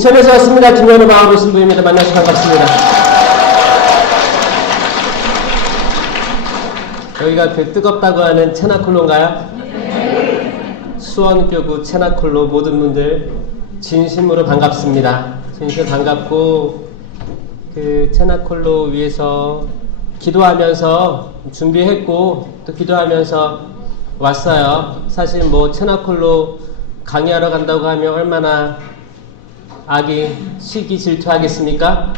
인천에서 왔습니다. 김현우 마을로 신부입니다. 만나서 반갑습니다. 여기가 그 뜨겁다고 하는 체나콜로인가요? 수원교구 체나콜로 모든 분들 진심으로 반갑습니다. 진심 반갑고 그 체나콜로 위해서 기도하면서 준비했고 또 기도하면서 왔어요. 사실 뭐 체나콜로 강의하러 간다고 하면 얼마나 악이 시기 질투하겠습니까?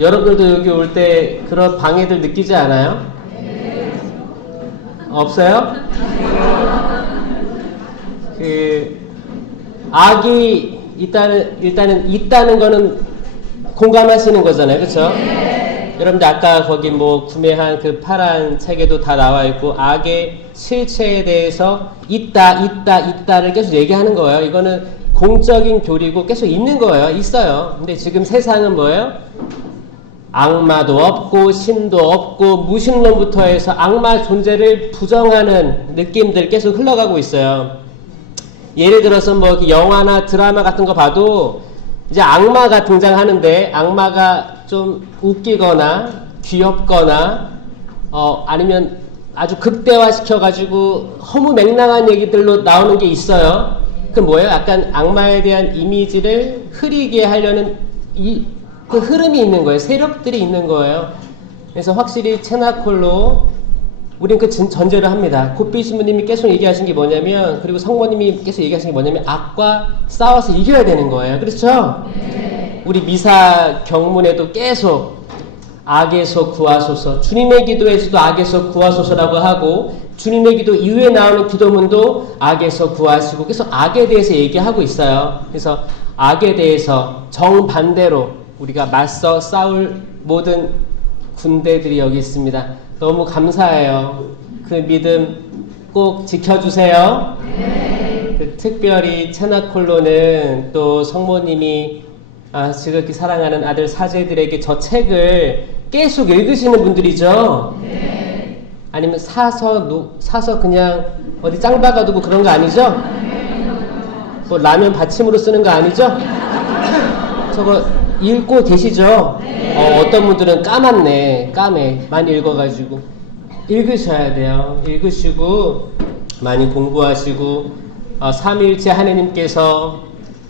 여러분들도 여기 올 때 그런 방해들 느끼지 않아요? 없어요? 그 악이 일단은 있다는 거는 공감하시는 거잖아요, 그렇죠? 여러분들 아까 거기 뭐 구매한 그 파란 책에도 다 나와 있고 악의 실체에 대해서 있다를 계속 얘기하는 거예요. 이거는 공적인 교리고 계속 있는 거예요. 있어요. 근데 지금 세상은 뭐예요? 악마도 없고 신도 없고 무신론부터 해서 악마 존재를 부정하는 느낌들 계속 흘러가고 있어요. 예를 들어서 뭐 영화나 드라마 같은 거 봐도 이제 악마가 등장하는데 악마가 좀 웃기거나 귀엽거나 아니면 아주 극대화 시켜가지고 허무맹랑한 얘기들로 나오는 게 있어요. 그 뭐예요? 약간 악마에 대한 이미지를 흐리게 하려는 그 흐름이 있는 거예요. 세력들이 있는 거예요. 그래서 확실히 체나콜로 우린 그 전제를 합니다. 고삐 신부님이 계속 얘기하신 게 뭐냐면, 그리고 성모님이 계속 얘기하신 게 뭐냐면 악과 싸워서 이겨야 되는 거예요. 그렇죠? 네. 우리 미사 경문에도 계속 악에서 구하소서, 주님의 기도에서도 악에서 구하소서라고 하고 주님의 기도 이후에 나오는 기도문도 악에서 구하시고 계속 악에 대해서 얘기하고 있어요. 그래서 악에 대해서 정반대로 우리가 맞서 싸울 모든 군대들이 여기 있습니다. 너무 감사해요. 그 믿음 꼭 지켜주세요. 그 특별히 체나콜로는 또 성모님이 지극히 사랑하는 아들 사제들에게 저 책을 계속 읽으시는 분들이죠. 아니면 사서 그냥 어디 짱 박아두고 그런 거 아니죠? 뭐 라면 받침으로 쓰는 거 아니죠? 저거 읽고 계시죠? 어떤 분들은 까매 많이 읽어가지고 읽으셔야 돼요. 읽으시고 많이 공부하시고 삼위일체 하느님께서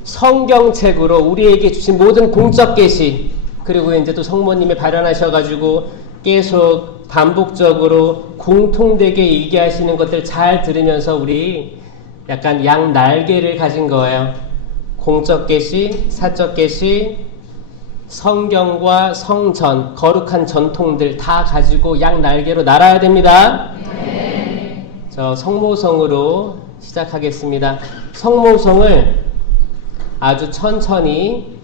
성경책으로 우리에게 주신 모든 공적 계시, 그리고 이제 또 성모님이 발현하셔가지고 계속 반복적으로 공통되게 얘기하시는 것들 잘 들으면서 우리 약간 양 날개를 가진 거예요. 공적 계시, 사적 계시, 성경과 성전, 거룩한 전통들 다 가지고 양 날개로 날아야 됩니다. 저 성모성으로 시작하겠습니다. 성모성을 아주 천천히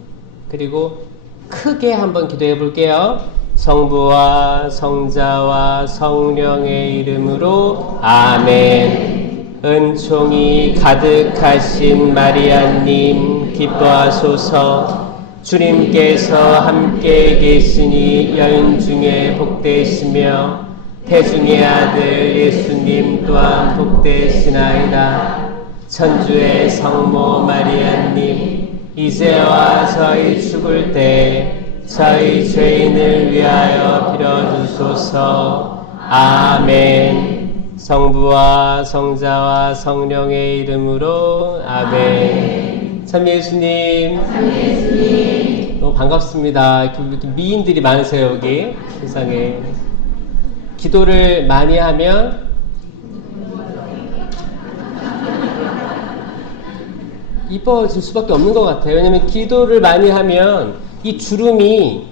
그리고 크게 한번 기도해 볼게요. 성부와 성자와 성령의 이름으로 아멘. 은총이 가득하신 마리아님 기뻐하소서. 주님께서 함께 계시니 여인 중에 복되시며 태중의 아들 예수님 또한 복되시나이다. 천주의 성모 마리아님 이제와 저희 죽을 때 저희 죄인을 위하여 빌어주소서. 아멘. 성부와 성자와 성령의 이름으로 아멘. 참 예수님. 너무 반갑습니다. 이렇게 미인들이 많으세요, 여기 세상에. 기도를 많이 하면 이뻐질 수밖에 없는 것 같아요. 왜냐면 기도를 많이 하면 이 주름이,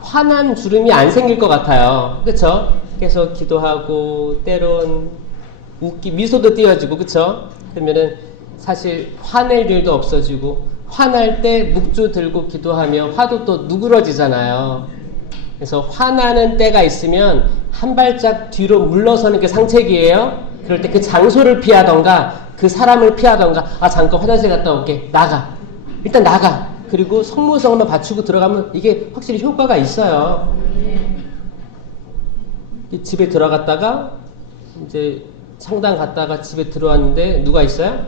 환한 주름이 안 생길 것 같아요. 그쵸? 계속 기도하고 때론 미소도 띄어지고, 그쵸? 그러면은 사실 화낼 일도 없어지고, 화날 때 묵주 들고 기도하면 화도 또 누그러지잖아요. 그래서 화나는 때가 있으면 한 발짝 뒤로 물러서는 게 상책이에요. 그럴 때 그 장소를 피하던가 그 사람을 피하던가, 잠깐 화장실 갔다 올게, 일단 나가. 그리고 성모성만 받치고 들어가면 이게 확실히 효과가 있어요. 집에 들어갔다가 이제 성당 갔다가 집에 들어왔는데 누가 있어요?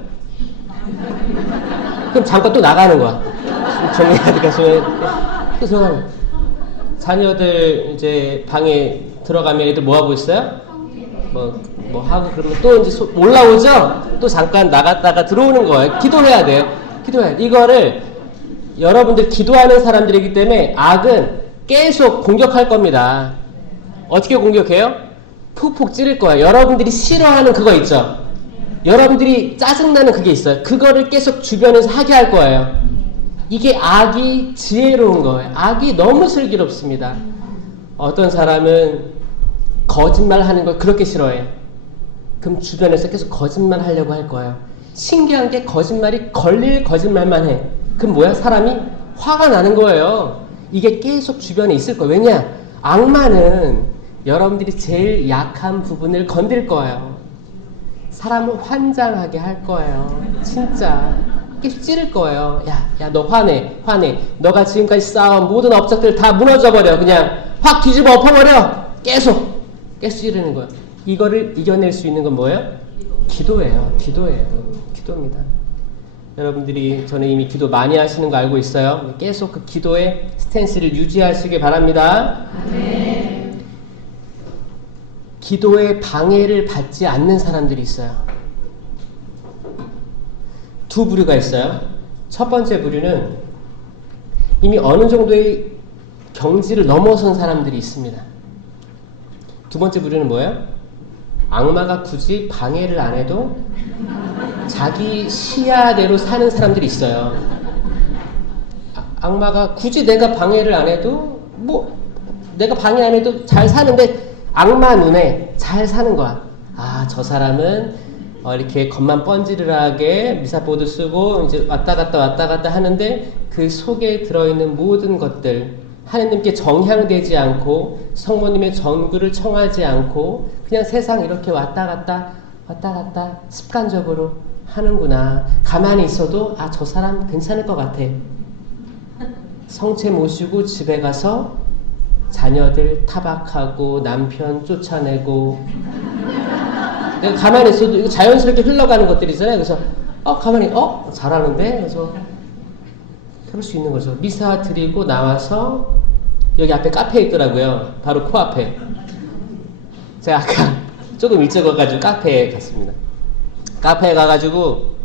그럼 잠깐 또 나가는 거야. 정리해야 될까 그래서 자녀들 이제 방에 들어가면 애들 뭐 하고 있어요? 뭐 하고 그러면 또 이제 올라오죠? 또 잠깐 나갔다가 들어오는 거예요. 기도해야 돼요. 기도해야 돼요. 이거를 여러분들 기도하는 사람들이기 때문에 악은 계속 공격할 겁니다. 어떻게 공격해요? 푹푹 찌를 거예요. 여러분들이 싫어하는 그거 있죠? 여러분들이 짜증나는 그게 있어요. 그거를 계속 주변에서 하게 할 거예요. 이게 악이 지혜로운 거예요. 악이 너무 슬기롭습니다. 어떤 사람은 거짓말 하는 걸 그렇게 싫어해요. 그럼 주변에서 계속 거짓말 하려고 할 거예요. 신기한 게 거짓말이 걸릴 거짓말만 해. 그럼 뭐야? 사람이 화가 나는 거예요. 이게 계속 주변에 있을 거예요. 왜냐? 악마는 여러분들이 제일 약한 부분을 건들 거예요. 사람을 환장하게 할 거예요. 진짜. 계속 찌를 거예요. 야, 너 화내. 너가 지금까지 쌓아온 모든 업적들 다 무너져버려. 그냥 확 뒤집어 엎어버려. 계속 찌르는 거예요. 이거를 이겨낼 수 있는 건 뭐예요? 기도예요. 기도입니다. 여러분들이 저는 이미 기도 많이 하시는 거 알고 있어요. 계속 그 기도의 스탠스를 유지하시길 바랍니다. 네. 기도에 방해를 받지 않는 사람들이 있어요. 두 부류가 있어요. 첫 번째 부류는 이미 어느 정도의 경지를 넘어선 사람들이 있습니다. 두 번째 부류는 뭐예요? 악마가 굳이 방해를 안 해도 자기 시야대로 사는 사람들이 있어요. 악마가 굳이 내가 방해를 안 해도 내가 방해 안 해도 잘 사는데 악마 눈에 잘 사는 거야. 저 사람은 이렇게 겉만 번지르르하게 미사보드 쓰고 이제 왔다 갔다 하는데 그 속에 들어있는 모든 것들 하느님께 정향되지 않고 성모님의 전구를 청하지 않고 그냥 세상 이렇게 왔다 갔다 습관적으로 하는구나. 가만히 있어도 저 사람 괜찮을 것 같아. 성체 모시고 집에 가서 자녀들 타박하고 남편 쫓아내고 내가 가만히 있어도 이거 자연스럽게 흘러가는 것들이잖아요. 그래서 가만히 잘하는데 그래서 그럴 수 있는 거죠. 미사 드리고 나와서 여기 앞에 카페 있더라고요. 바로 코앞에. 제가 아까 조금 일찍 와가지고 카페에 갔습니다. 카페에 가가지고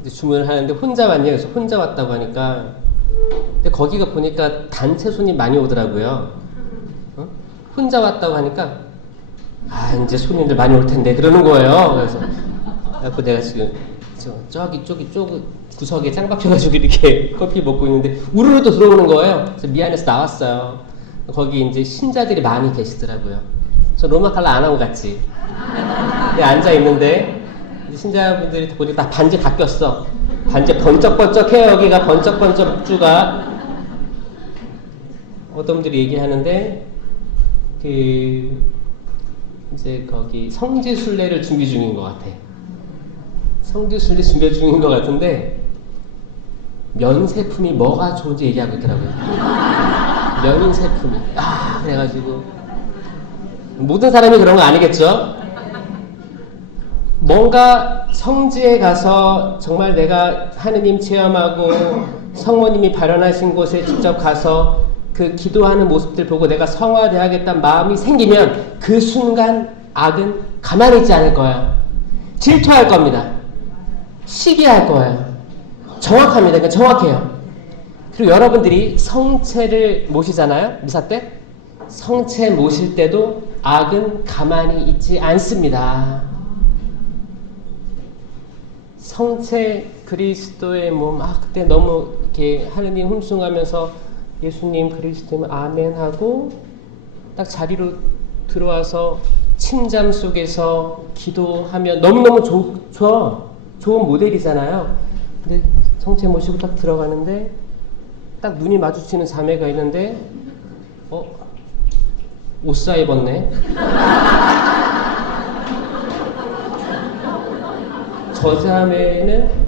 이제 주문을 하는데 혼자 왔냐? 그래서 혼자 왔다고 하니까 근데 거기가 보니까 단체 손님 많이 오더라고요. 혼자 왔다고 하니까 이제 손님들 많이 올 텐데 그러는 거예요. 그래서 내가 지금 저기 구석에 짱 박혀가지고 이렇게 커피 먹고 있는데 우르르 또 들어오는 거예요. 그래서 미안해서 나왔어요. 거기 이제 신자들이 많이 계시더라고요. 저 로마 칼라 안 하고 갔지. 앉아 있는데 신자분들이 보니까 다 반지 다 꼈어. 반지 번쩍번쩍해요. 여기가 번쩍번쩍 묵주가. 어떤 분들이 얘기하는데 이제 거기 성지순례를 준비 중인 것 같아. 성지순례 준비 중인 것 같은데 면세품이 뭐가 좋은지 얘기하고 있더라고요. 면세품이. 그래가지고 모든 사람이 그런 거 아니겠죠? 뭔가 성지에 가서 정말 내가 하느님 체험하고 성모님이 발현하신 곳에 직접 가서 그 기도하는 모습들 보고 내가 성화돼야겠다는 마음이 생기면 그 순간 악은 가만히 있지 않을 거예요. 질투할 겁니다. 시기할 거예요. 정확합니다. 그러니까 정확해요. 그리고 여러분들이 성체를 모시잖아요. 미사 때. 성체 모실 때도 악은 가만히 있지 않습니다. 성체 그리스도의 몸, 그때 너무 이렇게 하느님 흠숭하면서 예수님 그리스도님 아멘 하고 딱 자리로 들어와서 침잠 속에서 기도하면 너무너무 좋은 모델이잖아요. 근데 성체 모시고 딱 들어가는데 딱 눈이 마주치는 자매가 있는데 옷 사입었네. 저 자매는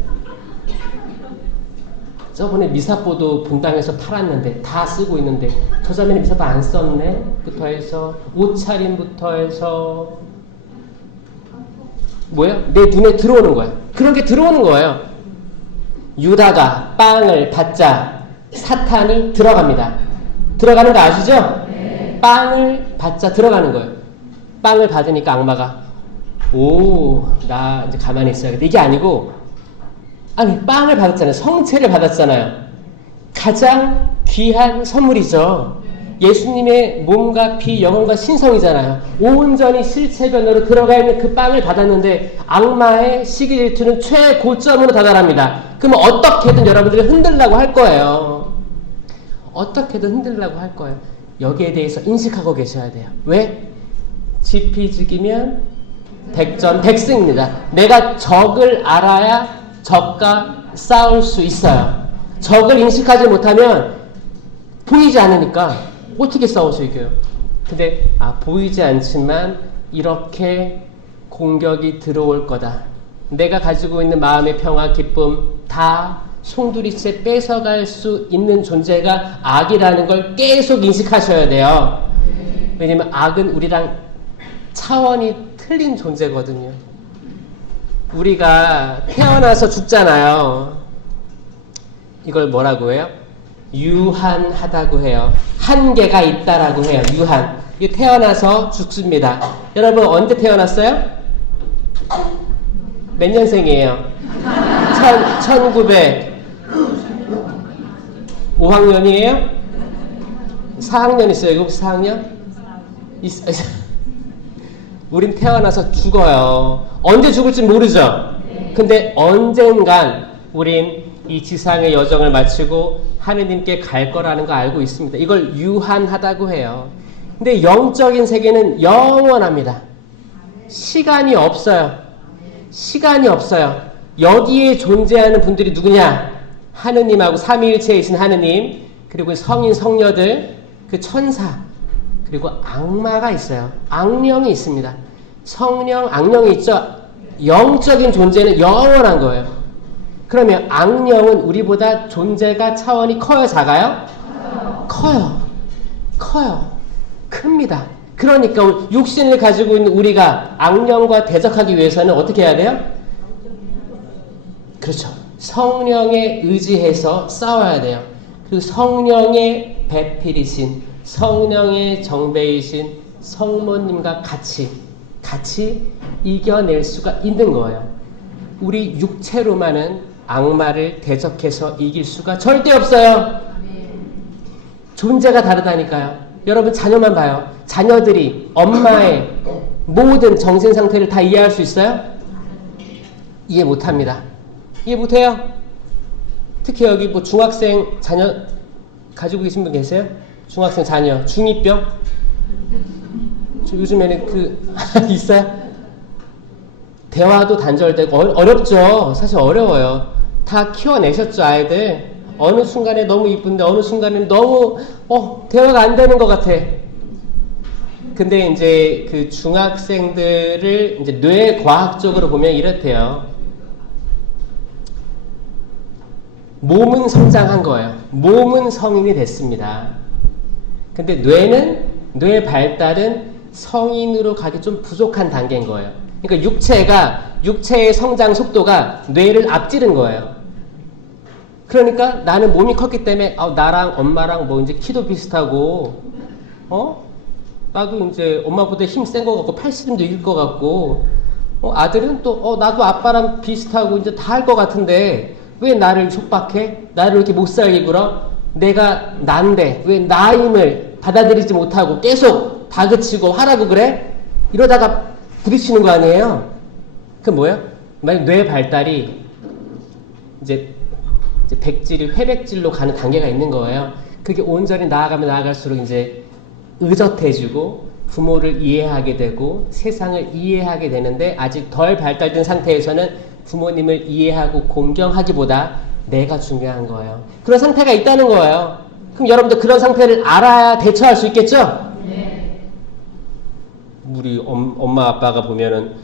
저번에 미사포도 분당에서 팔았는데 다 쓰고 있는데 저 자매는 미사포 안 썼네 부터 해서 옷차림부터 해서 뭐야? 내 눈에 들어오는 거야. 그런 게 들어오는 거예요. 유다가 빵을 받자 사탄이 들어갑니다. 들어가는 거 아시죠? 네. 빵을 받자 들어가는 거예요. 빵을 받으니까 악마가 나 이제 가만히 있어야겠다. 이게 아니고 아니 빵을 받았잖아요. 성체를 받았잖아요. 가장 귀한 선물이죠. 예수님의 몸과 피, 영혼과 신성이잖아요. 온전히 실체변으로 들어가 있는 그 빵을 받았는데 악마의 시기질투는 최고점으로 다다릅니다. 그러면 어떻게든 여러분들이 흔들려고 할 거예요. 어떻게든 흔들려고 할 거예요. 여기에 대해서 인식하고 계셔야 돼요. 왜? 지피지기면 백전 백승입니다. 내가 적을 알아야 적과 싸울 수 있어요. 적을 인식하지 못하면 보이지 않으니까 어떻게 싸울 수 있게요? 근데 보이지 않지만 이렇게 공격이 들어올 거다. 내가 가지고 있는 마음의 평화, 기쁨 다 송두리째 뺏어갈 수 있는 존재가 악이라는 걸 계속 인식하셔야 돼요. 왜냐면 악은 우리랑 차원이 틀린 존재거든요. 우리가 태어나서 죽잖아요. 이걸 뭐라고 해요? 유한하다고 해요. 한계가 있다라고 해요. 유한. 이 태어나서 죽습니다. 여러분 언제 태어났어요? 몇 년생이에요? 1905학년이에요? 4학년 있어요. 여기 혹시 4학년? 우린 태어나서 죽어요. 언제 죽을지 모르죠? 근데 언젠간 우린 이 지상의 여정을 마치고 하느님께 갈 거라는 거 알고 있습니다. 이걸 유한하다고 해요. 근데 영적인 세계는 영원합니다. 시간이 없어요. 시간이 없어요. 여기에 존재하는 분들이 누구냐? 하느님하고 삼위일체이신 하느님, 그리고 성인 성녀들, 그 천사, 그리고 악마가 있어요. 악령이 있습니다. 성령, 악령이 있죠. 영적인 존재는 영원한 거예요. 그러면 악령은 우리보다 존재가 차원이 커요, 작아요? 커요. 커요. 큽니다. 그러니까 육신을 가지고 있는 우리가 악령과 대적하기 위해서는 어떻게 해야 돼요? 그렇죠. 성령에 의지해서 싸워야 돼요. 그리고 성령의 배필이신, 성령의 정배이신 성모님과 같이 이겨낼 수가 있는 거예요. 우리 육체로만은 악마를 대적해서 이길 수가 절대 없어요. 존재가 다르다니까요. 여러분 자녀만 봐요. 자녀들이 엄마의 모든 정신 상태를 다 이해할 수 있어요? 이해 못합니다. 이해 못해요? 특히 여기 뭐 중학생 자녀 가지고 계신 분 계세요? 중학생 자녀 중2병? 요즘에는 있어요? 대화도 단절되고 어렵죠. 사실 어려워요. 다 키워내셨죠, 아이들. 어느 순간에 너무 이쁜데 어느 순간에는 너무 대화가 안 되는 것 같아. 근데 이제 그 중학생들을 이제 뇌과학적으로 보면 이렇대요. 몸은 성장한 거예요. 몸은 성인이 됐습니다. 근데 뇌 발달은 성인으로 가기 좀 부족한 단계인 거예요. 그러니까 육체의 성장 속도가 뇌를 앞지른 거예요. 그러니까 나는 몸이 컸기 때문에 나랑 엄마랑 뭐 이제 키도 비슷하고 나도 이제 엄마보다 힘 센 것 같고 팔씨름도 이길 것 같고 아들은 또 나도 아빠랑 비슷하고 이제 다 할 것 같은데 왜 나를 속박해? 나를 이렇게 못 살게 굴어? 내가 난데 왜 나임을 받아들이지 못하고 계속 다그치고 하라고 그래? 이러다가 부딪히는 거 아니에요? 그럼 뭐야? 만약 뇌 발달이 이제 백질이 회백질로 가는 단계가 있는 거예요. 그게 온전히 나아가면 나아갈수록 이제 의젓해지고 부모를 이해하게 되고 세상을 이해하게 되는데 아직 덜 발달된 상태에서는 부모님을 이해하고 공경하기보다 내가 중요한 거예요. 그런 상태가 있다는 거예요. 그럼 여러분들 그런 상태를 알아야 대처할 수 있겠죠? 네. 우리 엄마 아빠가 보면은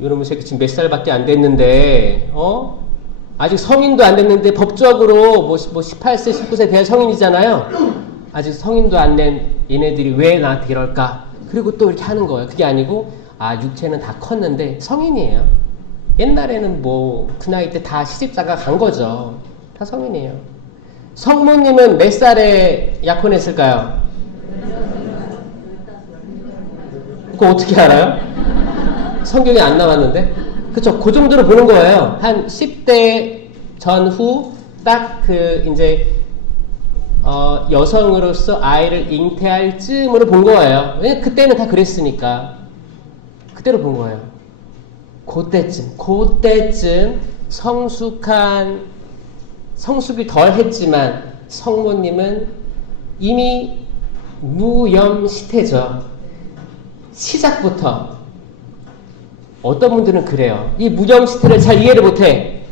이놈의 새끼 지금 몇 살밖에 안 됐는데 아직 성인도 안 됐는데 법적으로 뭐 18세, 19세 돼야 성인이잖아요. 아직 성인도 안 된 얘네들이 왜 나한테 이럴까? 그리고 또 이렇게 하는 거예요. 그게 아니고 육체는 다 컸는데 성인이에요. 옛날에는 뭐 그 나이 때 다 시집장가 간 거죠. 다 성인이에요. 성모님은 몇 살에 약혼했을까요? 그거 어떻게 알아요? 성경에 안 나왔는데? 그쵸, 그 정도로 보는 거예요. 한 10대 전후 딱 이제 여성으로서 아이를 잉태할 쯤으로 본 거예요. 왜냐면 그때는 다 그랬으니까. 그때로 본 거예요. 그때쯤 성숙이 덜 했지만 성모님은 이미 무염 시태죠. 시작부터. 어떤 분들은 그래요. 이 무염 시태를 잘 이해를 못해.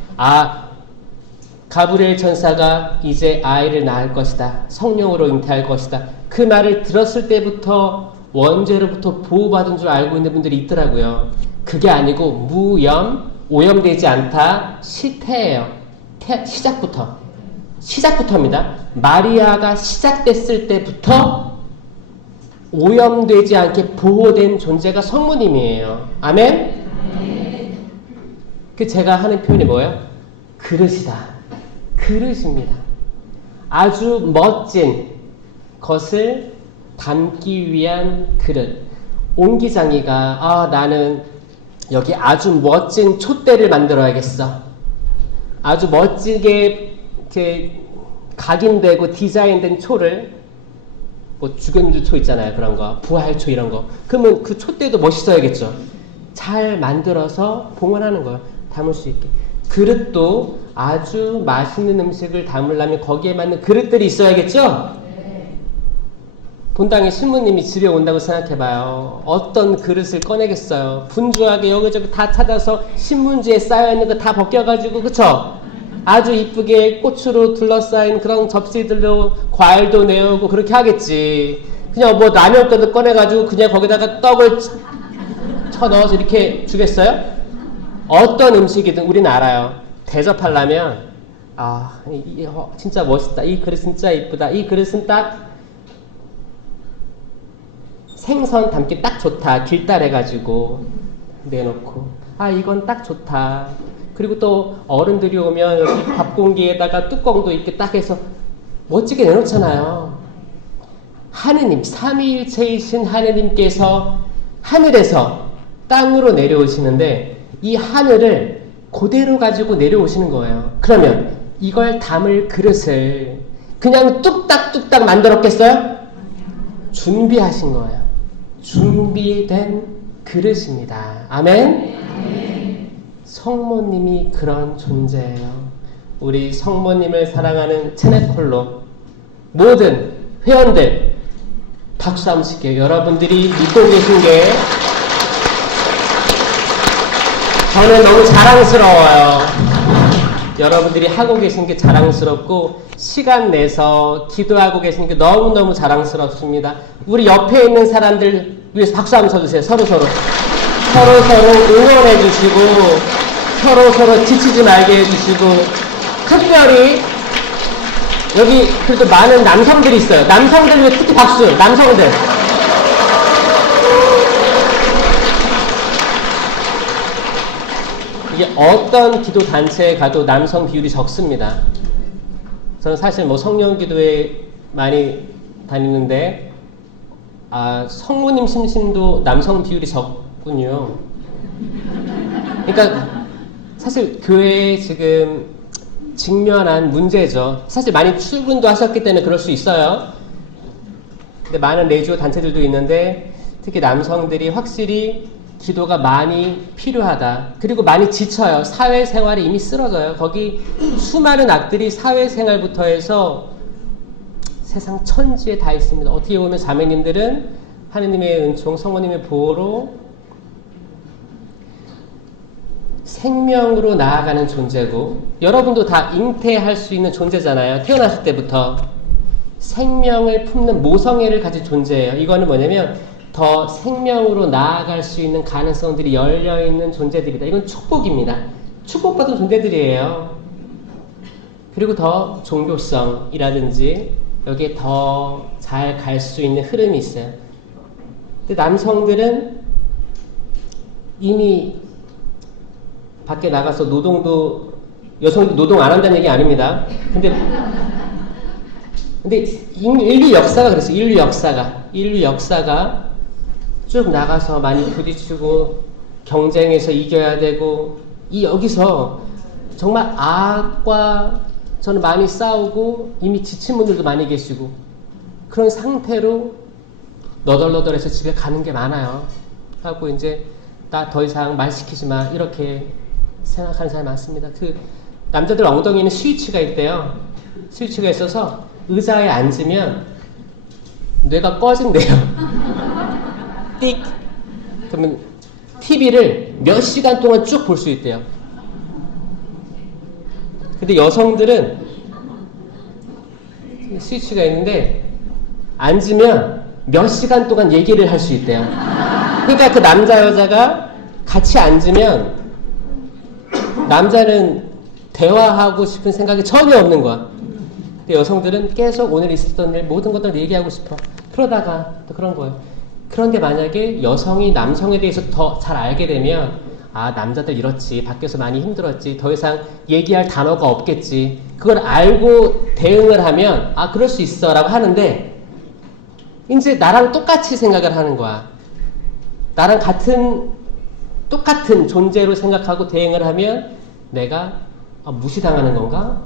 가브리엘 천사가 이제 아이를 낳을 것이다. 성령으로 잉태할 것이다. 그 말을 들었을 때부터 원죄로부터 보호받은 줄 알고 있는 분들이 있더라고요. 그게 아니고 무염, 오염되지 않다. 시태예요. 시작부터입니다. 마리아가 시작됐을 때부터 오염되지 않게 보호된 존재가 성모님이에요. 아멘? 제가 하는 표현이 뭐예요? 그릇입니다. 아주 멋진 것을 담기 위한 그릇. 옹기장이가 나는 여기 아주 멋진 촛대를 만들어야겠어. 아주 멋지게 이렇게 각인되고 디자인된 초를, 뭐 주견주초 있잖아요. 그런 거, 부활초 이런 거. 그러면 그 촛대도 멋있어야겠죠. 잘 만들어서 봉헌하는 거예요. 담을 수 있게. 그릇도 아주 맛있는 음식을 담으려면 거기에 맞는 그릇들이 있어야겠죠? 본당에 신부님이 집에 온다고 생각해봐요. 어떤 그릇을 꺼내겠어요? 분주하게 여기저기 다 찾아서 신문지에 쌓여있는 거 다 벗겨가지고, 그쵸? 아주 이쁘게 꽃으로 둘러싸인 그런 접시들로 과일도 내오고 그렇게 하겠지. 그냥 뭐 라면거도 꺼내가지고 그냥 거기다가 떡을 쳐 넣어서 이렇게 주겠어요? 어떤 음식이든 우리는 알아요. 대접하려면 진짜 멋있다. 이 그릇 진짜 이쁘다. 이 그릇은 딱 생선 담기 딱 좋다. 길다래가지고 내놓고 이건 딱 좋다. 그리고 또 어른들이 오면 여기 밥 공기에다가 뚜껑도 이렇게 딱 해서 멋지게 내놓잖아요. 하느님, 삼위일체이신 하느님께서 하늘에서 땅으로 내려오시는데 이 하늘을 그대로 가지고 내려오시는 거예요. 그러면 이걸 담을 그릇을 그냥 뚝딱뚝딱 만들었겠어요? 준비하신 거예요. 준비된 그릇입니다. 아멘? 성모님이 그런 존재예요. 우리 성모님을 사랑하는 체네콜로 모든 회원들 박수 한번 칠게요. 여러분들이 믿고 계신 게 저는 너무 자랑스러워요. 여러분들이 하고 계신 게 자랑스럽고 시간 내서 기도하고 계신 게 너무너무 자랑스럽습니다. 우리 옆에 있는 사람들 위해서 박수 한번 쳐주세요. 서로서로 응원해 주시고 서로서로 지치지 말게 해주시고 특별히 여기 그래도 많은 남성들이 있어요. 남성들 위해 특히 박수. 남성들. 이게 어떤 기도 단체에 가도 남성 비율이 적습니다. 저는 사실 뭐 성령 기도에 많이 다니는데 성모님 심심도 남성 비율이 적군요. 그러니까 사실 교회에 지금 직면한 문제죠. 사실 많이 출근도 하셨기 때문에 그럴 수 있어요. 근데 많은 레지오 단체들도 있는데 특히 남성들이 확실히 기도가 많이 필요하다. 그리고 많이 지쳐요. 사회생활이 이미 쓰러져요. 거기 수많은 악들이 사회생활부터 해서 세상 천지에 다 있습니다. 어떻게 보면 자매님들은 하느님의 은총, 성모님의 보호로 생명으로 나아가는 존재고 여러분도 다 잉태할 수 있는 존재잖아요. 태어났을 때부터 생명을 품는 모성애를 가진 존재예요. 이거는 뭐냐면 더 생명으로 나아갈 수 있는 가능성들이 열려있는 존재들이다. 이건 축복입니다. 축복받은 존재들이에요. 그리고 더 종교성이라든지 여기에 더 잘 갈 수 있는 흐름이 있어요. 근데 남성들은 이미 밖에 나가서 노동도 여성도 노동 안 한다는 얘기 아닙니다. 근데 인류 역사가 그랬어요. 인류 역사가 쭉 나가서 많이 부딪히고 경쟁에서 이겨야 되고 여기서 정말 악과 저는 많이 싸우고 이미 지친 분들도 많이 계시고 그런 상태로 너덜너덜해서 집에 가는 게 많아요. 하고 이제 나 더 이상 말 시키지 마 이렇게 생각하는 사람이 많습니다. 그 남자들 엉덩이에는 스위치가 있대요. 스위치가 있어서 의자에 앉으면 뇌가 꺼진대요. 띡. 그러면 TV를 몇 시간 동안 쭉 볼 수 있대요. 근데 여성들은 스위치가 있는데 앉으면 몇 시간 동안 얘기를 할 수 있대요. 그러니까 그 남자 여자가 같이 앉으면 남자는 대화하고 싶은 생각이 전혀 없는 거야. 근데 여성들은 계속 오늘 있었던 일 모든 것들 얘기하고 싶어. 그러다가 또 그런 거예요. 그런데 만약에 여성이 남성에 대해서 더 잘 알게 되면 남자들 이렇지, 밖에서 많이 힘들었지, 더 이상 얘기할 단어가 없겠지, 그걸 알고 대응을 하면 그럴 수 있어 라고 하는데 이제 나랑 똑같이 생각을 하는 거야. 나랑 똑같은 존재로 생각하고 대응을 하면 내가 무시당하는 건가?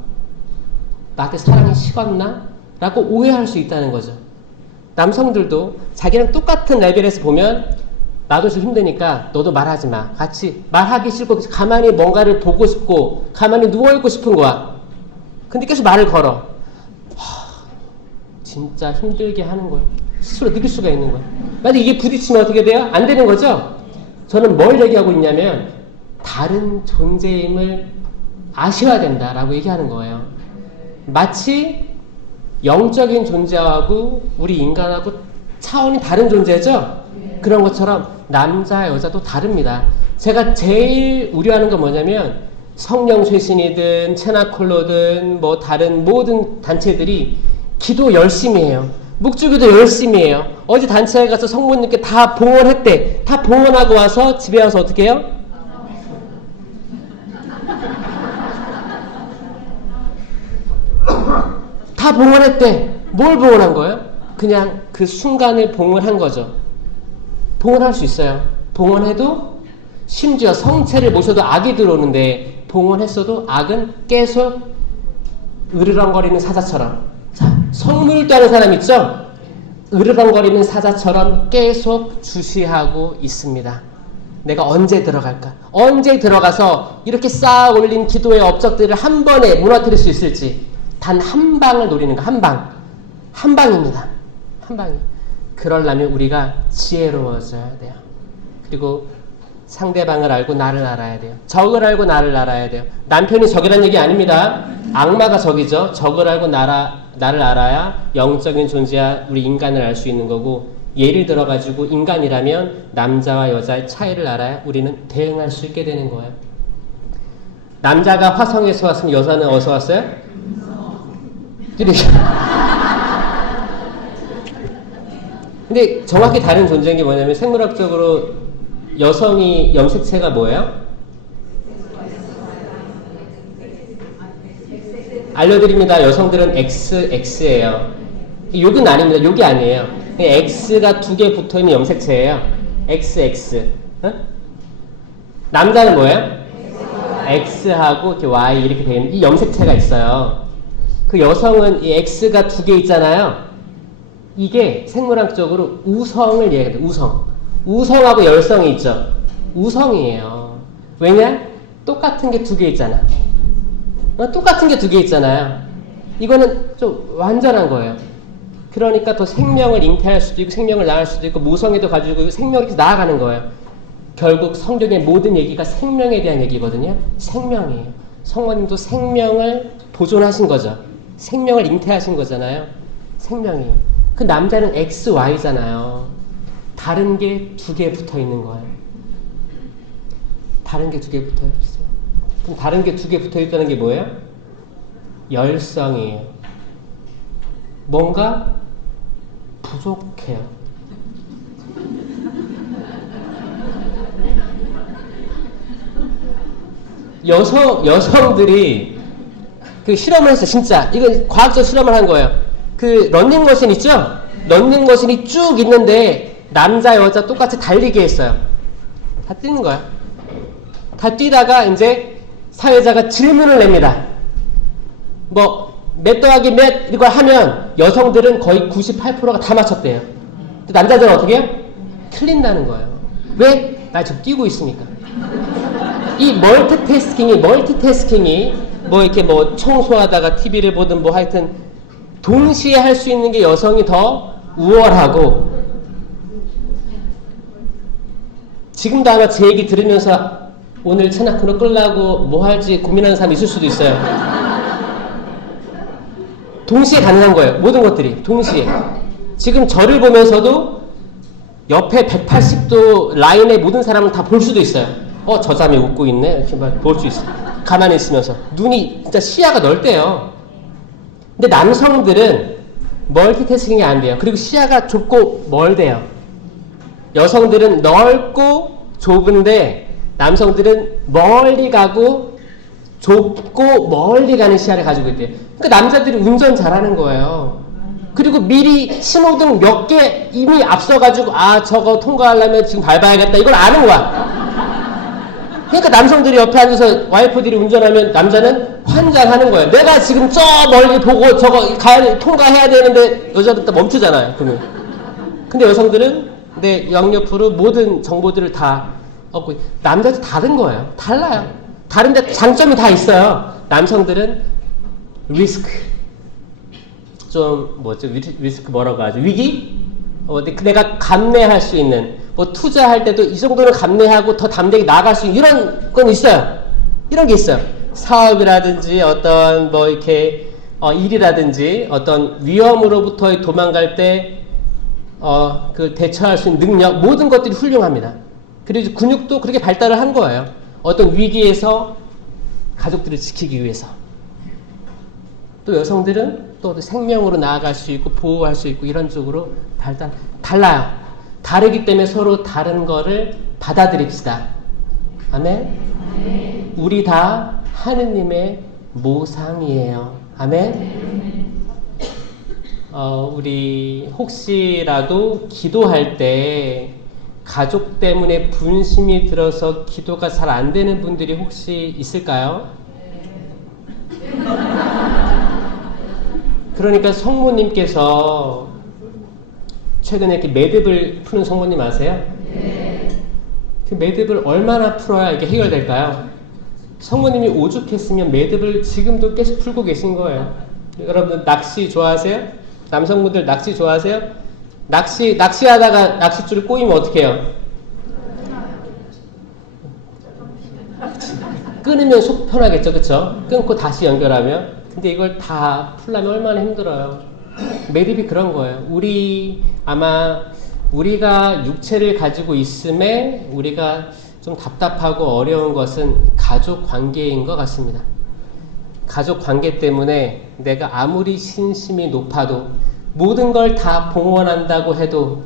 나한테 사랑이 식었나? 라고 오해할 수 있다는 거죠. 남성들도 자기랑 똑같은 레벨에서 보면 나도 좀 힘드니까 너도 말하지 마. 같이 말하기 싫고 가만히 뭔가를 보고 싶고 가만히 누워있고 싶은 거야. 근데 계속 말을 걸어. 진짜 힘들게 하는 거야. 스스로 느낄 수가 있는 거야. 만약에 이게 부딪히면 어떻게 돼요? 안 되는 거죠? 저는 뭘 얘기하고 있냐면 다른 존재임을 아셔야 된다라고 얘기하는 거예요. 마치 영적인 존재하고 우리 인간하고 차원이 다른 존재죠? 그런 것처럼 남자, 여자도 다릅니다. 제가 제일 우려하는 건 뭐냐면 성령 쇄신이든 체나콜로든 뭐 다른 모든 단체들이 기도 열심히 해요. 묵주기도 열심히 해요. 어제 단체에 가서 성모님께 다 봉헌했대. 다 봉헌하고 와서 집에 와서 어떻게 해요? 다 봉헌했대. 뭘 봉헌한 거예요? 그냥 그 순간을 봉헌한 거죠. 봉헌할 수 있어요. 봉헌해도 심지어 성체를 모셔도 악이 들어오는데 봉헌했어도 악은 계속 으르렁거리는 사자처럼. 자, 성물도 하는 사람 있죠? 으르렁거리는 사자처럼 계속 주시하고 있습니다. 내가 언제 들어갈까? 언제 들어가서 이렇게 쌓아 올린 기도의 업적들을 한 번에 무너뜨릴 수 있을지 단 한 방을 노리는 거. 한 방. 한 방입니다. 한 방이. 그러려면 우리가 지혜로워져야 돼요. 그리고 상대방을 알고 나를 알아야 돼요. 적을 알고 나를 알아야 돼요. 남편이 적이라는 얘기 아닙니다. 악마가 적이죠. 적을 알고 나를 알아야 영적인 존재야 우리 인간을 알 수 있는 거고, 예를 들어가지고 인간이라면 남자와 여자의 차이를 알아야 우리는 대응할 수 있게 되는 거예요. 남자가 화성에서 왔으면 여자는 어디서 왔어요? 근데 정확히 다른 존재인 게 뭐냐면 생물학적으로 여성이 염색체가 뭐예요? 알려드립니다. 여성들은 XX예요. 욕은 아닙니다. 욕이 아니에요. X가 2개 붙어있는 염색체예요. XX. 어? 남자는 뭐예요? X하고 이렇게 Y 이렇게 되어 있는 이 염색체가 있어요. 그 여성은 이 X가 2개 있잖아요. 이게 생물학적으로 우성을 얘기합니다. 우성. 우성하고 열성이 있죠. 우성이에요. 왜냐? 똑같은 게 2개 있잖아. 똑같은 게 2개 있잖아요. 이거는 좀 완전한 거예요. 그러니까 더 생명을 잉태할 수도 있고 생명을 낳을 수도 있고 무성애도 가지고 생명이 이렇게 나아가는 거예요. 결국 성경의 모든 얘기가 생명에 대한 얘기거든요. 생명이에요. 성모님도 생명을 보존하신 거죠. 생명을 잉태하신 거잖아요. 생명이에요. 그 남자는 XY잖아요. 다른 게 2개 붙어 있는 거예요. 다른 게 2개 붙어 있어요. 그럼 다른 게 2개 붙어 있다는 게 뭐예요? 열성이에요. 뭔가 부족해요. 여성들이 그 실험을 했어요, 진짜. 이건 과학적 실험을 한 거예요. 그 런닝머신 있죠? 런닝머신이 쭉 있는데 남자, 여자 똑같이 달리게 했어요. 다 뛰는 거야. 다 뛰다가 이제 사회자가 질문을 냅니다. 몇 더하기 몇 이걸 하면 여성들은 거의 98%가 다 맞췄대요. 남자들은 어떻게 해요? 틀린다는 거예요. 왜? 나 지금 뛰고 있으니까. 이 멀티태스킹이 이렇게 청소하다가 TV를 보든 하여튼 동시에 할 수 있는 게 여성이 더 우월하고, 지금도 아마 제 얘기 들으면서 오늘 체나크로 끌라고 뭐 할지 고민하는 사람이 있을 수도 있어요. 동시에 가능한 거예요. 모든 것들이 동시에. 지금 저를 보면서도 옆에 180도 라인의 모든 사람은 다 볼 수도 있어요. 저 사람이 웃고 있네. 이렇게 볼 수 있어요. 가만히 있으면서. 눈이 진짜 시야가 넓대요. 근데 남성들은 멀티태스킹이 안 돼요. 그리고 시야가 좁고 멀대요. 여성들은 넓고 좁은데 남성들은 멀리 가고 좁고 멀리 가는 시야를 가지고 있대요. 그러니까 남자들이 운전 잘하는 거예요. 그리고 미리 신호등 몇 개 이미 앞서가지고 저거 통과하려면 지금 밟아야겠다 이걸 아는 거야. 그러니까 남성들이 옆에 앉아서 와이프들이 운전하면 남자는 환장하는 거예요. 내가 지금 저 멀리 보고 저거 통과해야 되는데 여자들 다 멈추잖아요. 그러면. 근데 여성들은 내 양옆으로 모든 정보들을 다 얻고, 남자도 다른 거예요. 달라요. 다른데 장점이 다 있어요. 남성들은 리스크, 리스크 뭐라고 하죠? 위기? 내가 감내할 수 있는, 투자할 때도 이 정도는 감내하고 더 담대하게 나아갈 수 있는 이런 건 있어요. 이런 게 있어요. 사업이라든지 어떤 일이라든지 어떤 위험으로부터 도망갈 때 그 대처할 수 있는 능력, 모든 것들이 훌륭합니다. 그리고 근육도 그렇게 발달을 한 거예요. 어떤 위기에서 가족들을 지키기 위해서. 또 여성들은 또 생명으로 나아갈 수 있고 보호할 수 있고 이런 쪽으로 달라요. 다르기 때문에 서로 다른 거를 받아들입시다. 아멘? 우리 다 하느님의 모상이에요. 아멘? 우리 혹시라도 기도할 때 가족 때문에 분심이 들어서 기도가 잘 안 되는 분들이 혹시 있을까요? 그러니까 성모님께서 최근에 이렇게 매듭을 푸는 성모님 아세요? 네. 그 매듭을 얼마나 풀어야 이게 해결될까요? 성모님이 오죽했으면 매듭을 지금도 계속 풀고 계신 거예요. 여러분 낚시 좋아하세요? 남성분들 낚시 좋아하세요? 낚시하다가 낚싯줄이 꼬이면 어떻게 해요? 끊으면 속 편하겠죠, 그쵸? 끊고 다시 연결하면. 근데 이걸 다 풀려면 얼마나 힘들어요. 매듭이 그런 거예요. 우리가 육체를 가지고 있음에 우리가 좀 답답하고 어려운 것은 가족 관계인 것 같습니다. 가족 관계 때문에 내가 아무리 신심이 높아도 모든 걸 다 봉헌한다고 해도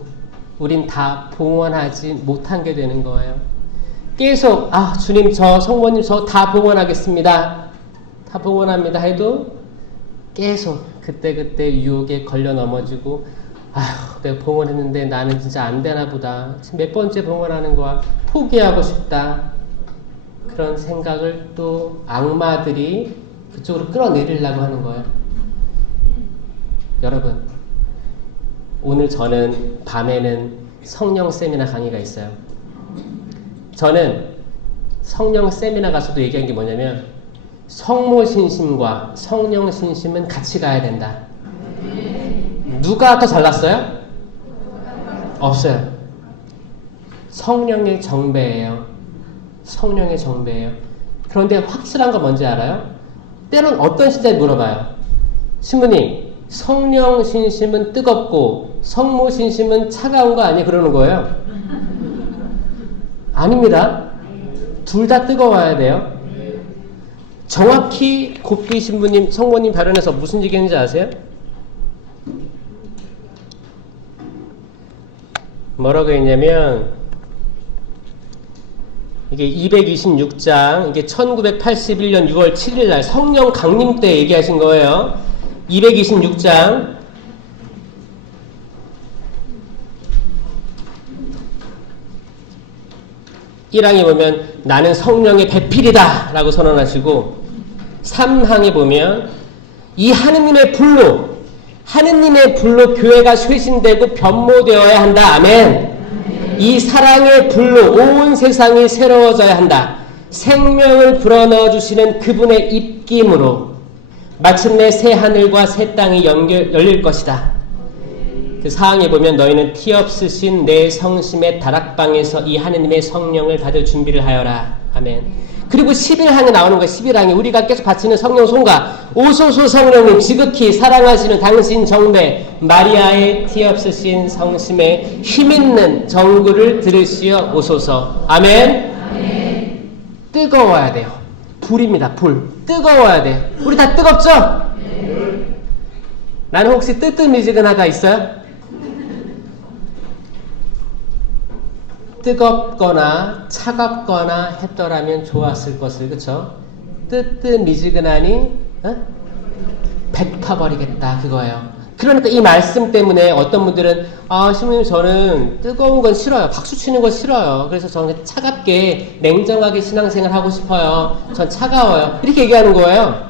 우린 다 봉헌하지 못한 게 되는 거예요. 계속 주님 성모님 저 다 봉헌하겠습니다. 다 봉헌합니다 해도 계속 그때 유혹에 걸려 넘어지고 내가 봉헌했는데 나는 진짜 안 되나 보다. 지금 몇 번째 봉헌하는 거야. 포기하고 싶다. 그런 생각을 또 악마들이 그쪽으로 끌어내리려고 하는 거예요. 여러분, 오늘 저는 밤에는 성령 세미나 강의가 있어요. 저는 성령 세미나 가서도 얘기한 게 뭐냐면 성모 신심과 성령 신심은 같이 가야 된다. 누가 더 잘났어요? 없어요. 성령의 정배예요. 성령의 정배예요. 그런데 확실한 건 뭔지 알아요? 때론 어떤 신자들이 물어봐요. 신부님, 성령 신심은 뜨겁고 성모 신심은 차가운 거 아니에요? 그러는 거예요. 아닙니다. 둘 다 뜨거워야 돼요. 정확히 곱비 신부님, 성모님 발언에서 무슨 얘기했는지 아세요? 뭐라고 했냐면 이게 226장, 이게 1981년 6월 7일 날 성령 강림 때 얘기하신 거예요. 226장. 1항에 보면 나는 성령의 배필이다 라고 선언하시고, 3항에 보면 이 하느님의 불로 교회가 쇄신되고 변모되어야 한다. 아멘. 이 사랑의 불로 온 세상이 새로워져야 한다. 생명을 불어넣어 주시는 그분의 입김으로 마침내 새 하늘과 새 땅이 열릴 것이다. 그 사항에 보면 너희는 티 없으신 내 성심의 다락방에서 이 하느님의 성령을 받을 준비를 하여라. 아멘. 그리고 11항에 나오는 거예요. 11항에 우리가 계속 바치는 성령 송가. 오소서 성령님, 지극히 사랑하시는 당신 정배 마리아의 티 없으신 성심에 힘있는 정구를 들으시어 오소서. 아멘. 아멘. 뜨거워야 돼요. 불입니다. 불. 뜨거워야 돼. 우리 다 뜨겁죠? 나는 혹시 뜨뜻미지근하다 있어요? 뜨겁거나 차갑거나 했더라면 좋았을 것을, 그쵸? 뜨뜻미지근하니 뱉어버리겠다, 그거예요. 그러니까 이 말씀 때문에 어떤 분들은 신부님 저는 뜨거운 건 싫어요. 박수 치는 건 싫어요. 그래서 저는 차갑게 냉정하게 신앙생활 하고 싶어요. 전 차가워요. 이렇게 얘기하는 거예요.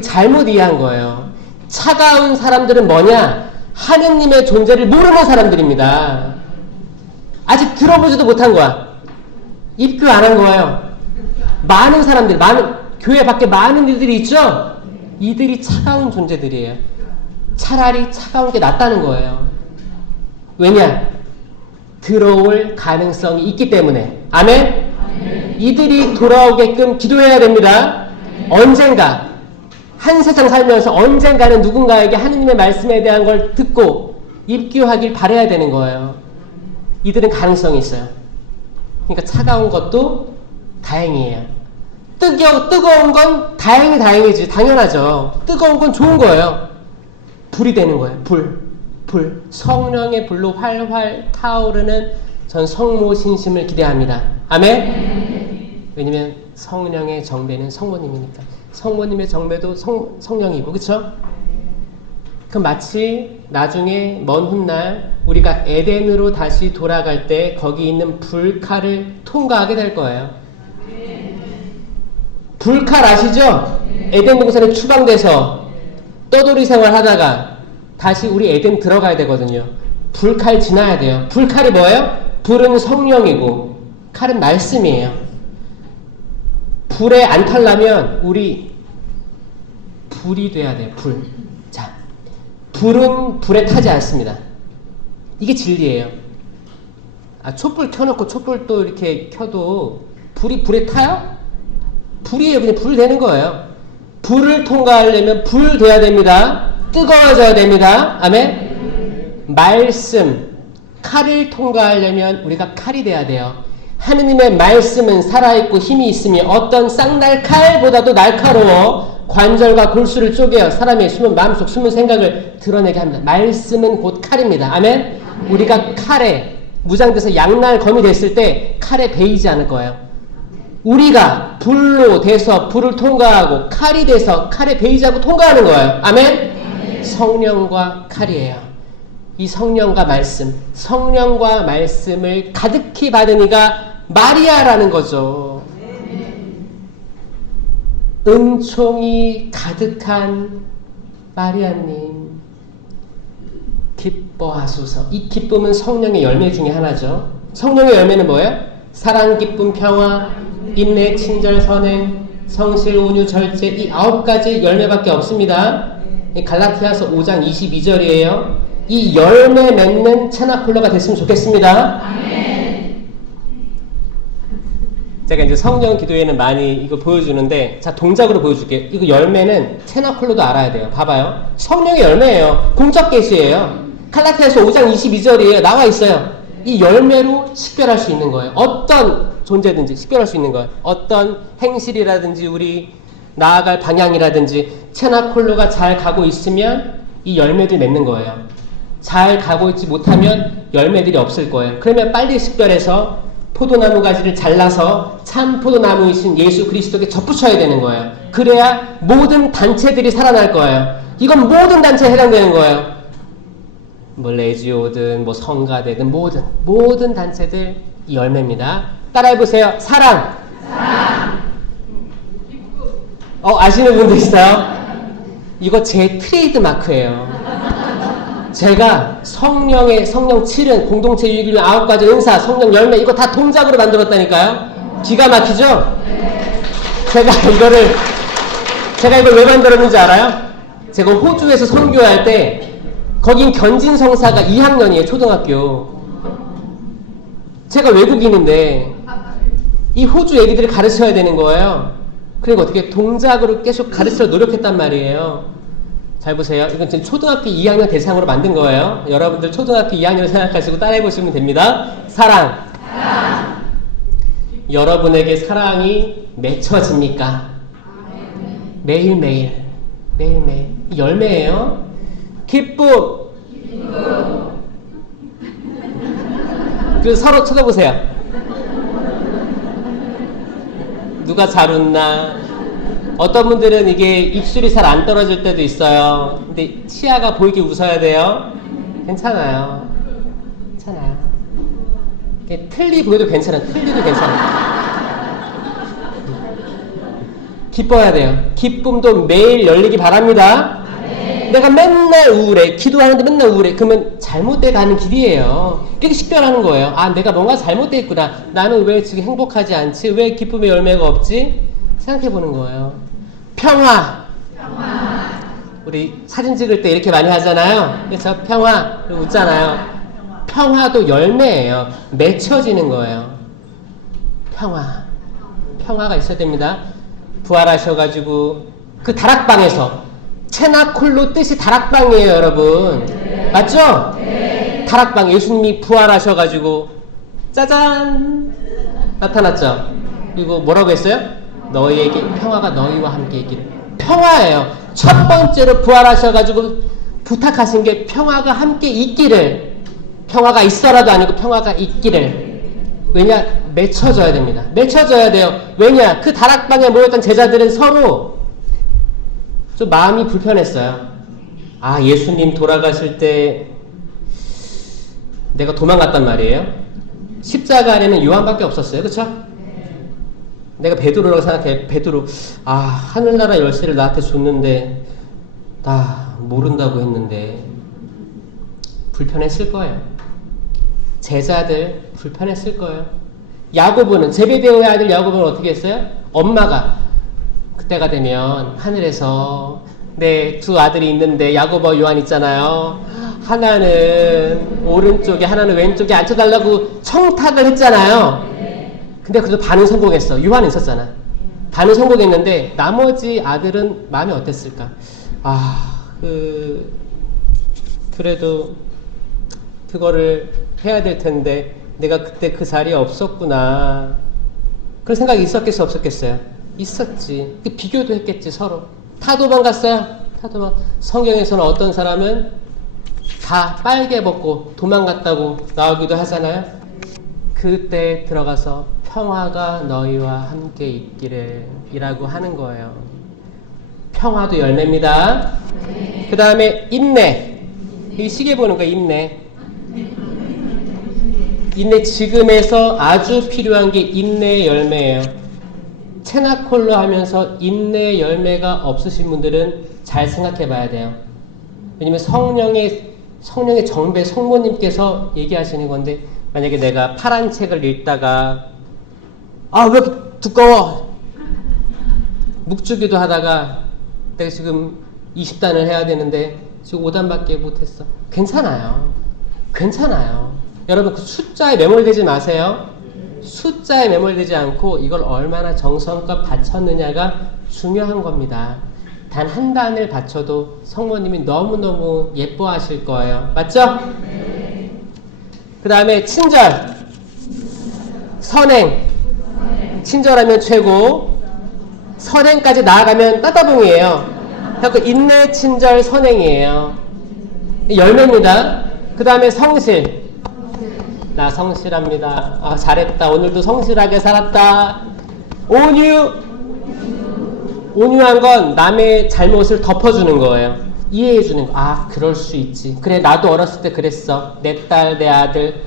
잘못 이해한 거예요. 차가운 사람들은 뭐냐? 하느님의 존재를 모르는 사람들입니다. 아직 들어보지도 못한 거야. 입교 안 한 거예요. 많은 사람들, 교회 밖에 많은 이들이 있죠? 이들이 차가운 존재들이에요. 차라리 차가운 게 낫다는 거예요. 왜냐? 들어올 가능성이 있기 때문에. 아멘? 아멘. 이들이 돌아오게끔 기도해야 됩니다. 언젠가, 한 세상 살면서 언젠가는 누군가에게 하느님의 말씀에 대한 걸 듣고 입교하길 바라야 되는 거예요. 이들은 가능성이 있어요. 그러니까 차가운 것도 다행이에요. 뜨거운 건 다행이지. 당연하죠. 뜨거운 건 좋은 거예요. 불이 되는 거예요. 불. 성령의 불로 활활 타오르는 전 성모신심을 기대합니다. 아멘? 왜냐면 성령의 정배는 성모님이니까. 성모님의 정배도 성령이고, 그쵸? 그 마치 나중에 먼 훗날 우리가 에덴으로 다시 돌아갈 때 거기 있는 불칼을 통과하게 될 거예요. 불칼 아시죠? 에덴 동산에 추방돼서 떠돌이 생활 하다가 다시 우리 에덴 들어가야 되거든요. 불칼 지나야 돼요. 불칼이 뭐예요? 불은 성령이고 칼은 말씀이에요. 불에 안 탈라면 우리 불이 돼야 돼요. 불. 자, 불은 불에 타지 않습니다. 이게 진리예요. 촛불 켜놓고 촛불도 이렇게 켜도 불이 불에 타요? 불이에요. 그냥 불 되는 거예요. 불을 통과하려면 불 돼야 됩니다. 뜨거워져야 됩니다. 아멘? 말씀, 칼을 통과하려면 우리가 칼이 돼야 돼요. 하느님의 말씀은 살아있고 힘이 있으며 어떤 쌍날칼보다도 날카로워 관절과 골수를 쪼개어 사람의 숨은 마음속 숨은 생각을 드러내게 합니다. 말씀은 곧 칼입니다. 아멘? 우리가 칼에 무장돼서 양날 검이 됐을 때 칼에 베이지 않을 거예요. 우리가 불로 돼서 불을 통과하고 칼이 돼서 칼에 베이지 않고 통과하는 거예요. 아멘? 성령과 칼이에요. 이 성령과 말씀, 성령과 말씀을 가득히 받은 이가 마리아라는 거죠. 은총이 가득한 마리아님, 기뻐하소서. 이 기쁨은 성령의 열매 중에 하나죠. 성령의 열매는 뭐예요? 사랑, 기쁨, 평화, 인내, 친절, 선행, 성실, 온유, 절제, 이 9가지 열매밖에 없습니다. 갈라티아서 5장 22절이에요. 이 열매 맺는 체나콜로가 됐으면 좋겠습니다. 아멘. 제가 이제 성령 기도회는 많이 이거 보여주는데, 자, 동작으로 보여줄게요. 이거 열매는 체나콜로도 알아야 돼요. 봐봐요. 성령의 열매예요. 공적 계시예요. 갈라티아서 5장 22절이에요. 나와 있어요. 이 열매로 식별할 수 있는 거예요. 어떤 존재든지 식별할 수 있는 거예요. 어떤 행실이라든지 우리 나아갈 방향이라든지 체나콜로가 잘 가고 있으면 이 열매들 맺는 거예요. 잘 가고 있지 못하면 열매들이 없을 거예요. 그러면 빨리 식별해서 포도나무 가지를 잘라서 참 포도나무이신 예수 그리스도께 접붙여야 되는 거예요. 그래야 모든 단체들이 살아날 거예요. 이건 모든 단체에 해당되는 거예요. 뭐 레지오든 뭐 성가대든 모든 단체들 이 열매입니다. 따라해보세요. 사랑. 아시는 분들 있어요? 이거 제 트레이드 마크예요. 제가 성령 7은 공동체 유익을 9가지 은사, 성령 열매 이거 다 동작으로 만들었다니까요. 기가 막히죠? 제가 이걸 왜 만들었는지 알아요? 제가 호주에서 선교할 때 거긴 견진 성사가 2학년이에요. 초등학교. 제가 외국인인데 이 호주 애기들을 가르쳐야 되는 거예요. 그리고 어떻게 동작으로 계속 가르치려 노력했단 말이에요. 잘 보세요. 이건 지금 초등학교 2학년 대상으로 만든 거예요. 여러분들 초등학교 2학년을 생각하시고 따라해보시면 됩니다. 사랑. 여러분에게 사랑이 맺혀집니까? 매일매일. 이 열매예요. 기쁨. 그래서 서로 쳐다보세요. 누가 잘 웃나? 어떤 분들은 이게 입술이 잘 안 떨어질 때도 있어요. 근데 치아가 보이게 웃어야 돼요. 괜찮아요. 틀리 보여도 괜찮아요. 틀리도 괜찮아요. 기뻐야 돼요. 기쁨도 매일 열리기 바랍니다. 내가 맨날 우울해. 기도하는데 맨날 우울해. 그러면 잘못돼 가는 길이에요. 이렇게 식별하는 거예요. 내가 뭔가 잘못돼 있구나. 나는 왜 지금 행복하지 않지? 왜 기쁨의 열매가 없지? 생각해 보는 거예요. 평화. 우리 사진 찍을 때 이렇게 많이 하잖아요. 그래서 평화 웃잖아요. 평화도 열매예요. 맺혀지는 거예요. 평화가 있어야 됩니다. 부활하셔가지고 그 다락방에서 체나콜로 뜻이 다락방이에요, 여러분. 맞죠? 다락방 예수님이 부활하셔가지고 짜잔 나타났죠. 그리고 뭐라고 했어요? 너희에게 평화가 너희와 함께 있기를. 평화예요. 첫 번째로 부활하셔가지고 부탁하신 게 평화가 함께 있기를. 평화가 있어라도 아니고 평화가 있기를. 왜냐? 맺혀져야 됩니다. 맺혀져야 돼요. 왜냐? 그 다락방에 모였던 제자들은 서로 좀 마음이 불편했어요. 예수님 돌아가실 때 내가 도망갔단 말이에요. 십자가 안에는 요한밖에 없었어요. 그쵸? 내가 베드로라고 생각해. 베드로, 하늘나라 열쇠를 나한테 줬는데 나 모른다고 했는데 불편했을 거예요. 제자들 불편했을 거예요. 야고보는, 제베데오의 아들 야고보는 어떻게 했어요? 엄마가 그때가 되면 하늘에서 내 두 아들이 있는데 야고보와 요한 있잖아요. 하나는 오른쪽에 하나는 왼쪽에 앉혀달라고 청탁을 했잖아요. 근데 그래도 반은 성공했어. 요한은 있었잖아. 반은 성공했는데 나머지 아들은 마음이 어땠을까? 그래도 그거를 해야 될 텐데 내가 그때 그 자리에 없었구나. 그런 생각이 있었겠어, 없었겠어요? 있었지. 비교도 했겠지, 서로. 다 도망갔어요. 성경에서는 어떤 사람은 다 빨개 벗고 도망갔다고 나오기도 하잖아요. 그때 들어가서 평화가 너희와 함께 있기를 이라고 하는 거예요. 평화도 열매입니다. 그 다음에 인내. 이 시계 보는 거예요. 인내 지금에서 아주 필요한 게 인내의 열매예요. 체나콜로 하면서 인내의 열매가 없으신 분들은 잘 생각해 봐야 돼요. 왜냐면 성령의 정배 성모님께서 얘기하시는 건데, 만약에 내가 파란 책을 읽다가 왜 이렇게 두꺼워 묵주기도 하다가 내가 지금 20단을 해야 되는데 지금 5단밖에 못했어. 괜찮아요. 여러분 그 숫자에 매몰되지 마세요. 숫자에 매몰되지 않고 이걸 얼마나 정성껏 바쳤느냐가 중요한 겁니다. 단 한 단을 바쳐도 성모님이 너무너무 예뻐하실 거예요. 맞죠? 그 다음에 친절, 선행. 친절하면 최고, 선행까지 나아가면 따따봉이에요. 그래서 인내, 친절, 선행이에요. 열매입니다. 그 다음에 성실. 나 성실합니다. 아, 잘했다. 오늘도 성실하게 살았다. 온유. 온유한 건 남의 잘못을 덮어주는 거예요. 이해해주는 거. 아, 그럴 수 있지. 그래, 나도 어렸을 때 그랬어. 내 딸, 내 아들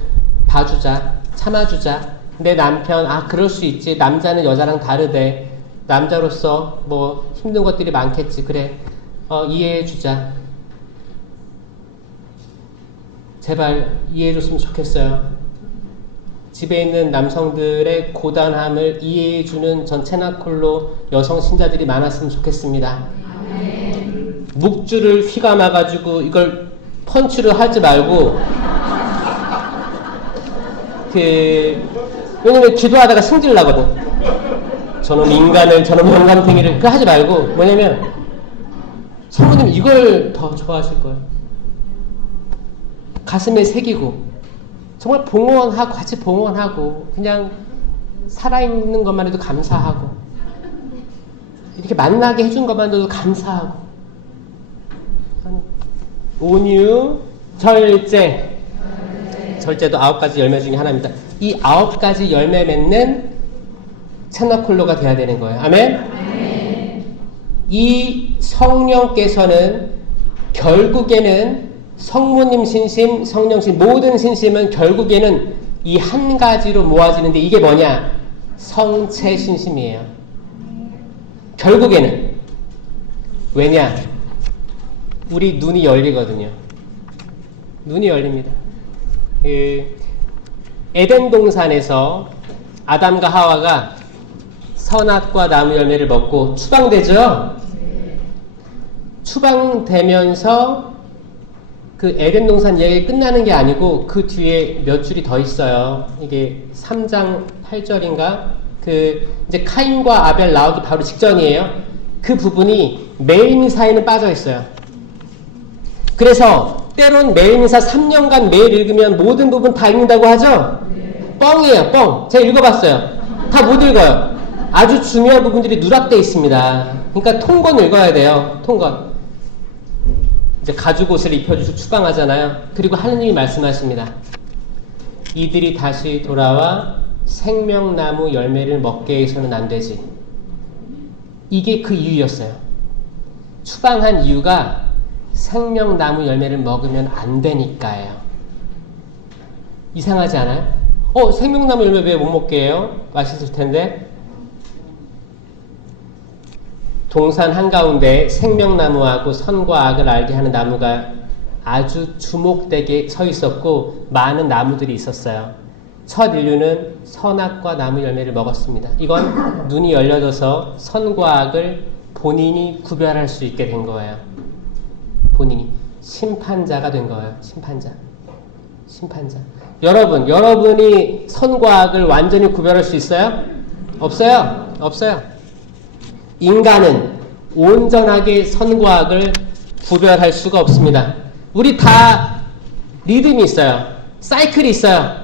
봐주자. 참아주자. 내 남편, 아, 그럴 수 있지. 남자는 여자랑 다르대. 남자로서 뭐 힘든 것들이 많겠지. 그래, 이해해주자. 제발 이해해줬으면 좋겠어요. 집에 있는 남성들의 고단함을 이해해주는 전 채나콜로 여성 신자들이 많았으면 좋겠습니다. 묵주를 휘감아가지고 이걸 펀치를 하지 말고, 왜냐면 기도하다가 승질 나거든. 저놈 인간을, 저놈 영감탱이를, 그거 하지 말고, 뭐냐면, 성부님 이걸 더 좋아하실 거예요. 가슴에 새기고, 정말 봉헌하고, 같이 봉헌하고, 그냥 살아있는 것만 해도 감사하고, 이렇게 만나게 해준 것만 해도 감사하고, 온유, 절제. 절제도 9가지 열매 중에 하나입니다. 이 9가지 열매 맺는 채나콜로가 돼야 되는 거예요. 아멘? 이 성령께서는 결국에는 성모님 신심, 성령심, 모든 신심은 결국에는 이 한 가지로 모아지는데, 이게 뭐냐? 성체 신심이에요. 결국에는. 왜냐? 우리 눈이 열리거든요. 눈이 열립니다. 에덴 동산에서 아담과 하와가 선악과 나무 열매를 먹고 추방되죠? 추방되면서 그 에덴 동산 얘기 끝나는 게 아니고 그 뒤에 몇 줄이 더 있어요. 이게 3장 8절인가? 이제 카인과 아벨 나오기 바로 직전이에요. 그 부분이 매일미사에는 빠져 있어요. 그래서 때론 매일미사 3년간 매일 읽으면 모든 부분 다 읽는다고 하죠? 뻥이에요, 뻥. 제가 읽어봤어요. 다 못 읽어요. 아주 중요한 부분들이 누락되어 있습니다. 그러니까 통건 읽어야 돼요. 통건. 이제 가죽옷을 입혀주시고 추방하잖아요. 그리고 하느님이 말씀하십니다. 이들이 다시 돌아와 생명나무 열매를 먹게 해서는 안 되지. 이게 그 이유였어요. 추방한 이유가 생명나무 열매를 먹으면 안 되니까예요. 이상하지 않아요? 생명나무 열매 왜 못 먹게 해요? 맛있을 텐데. 동산 한가운데 생명나무하고 선과 악을 알게 하는 나무가 아주 주목되게 서 있었고, 많은 나무들이 있었어요. 첫 인류는 선악과 나무 열매를 먹었습니다. 이건 눈이 열려져서 선과 악을 본인이 구별할 수 있게 된 거예요. 본인이 심판자가 된 거예요. 심판자. 여러분이 선과 악을 완전히 구별할 수 있어요? 없어요. 인간은 온전하게 선과 악을 구별할 수가 없습니다. 우리 다 리듬이 있어요. 사이클이 있어요.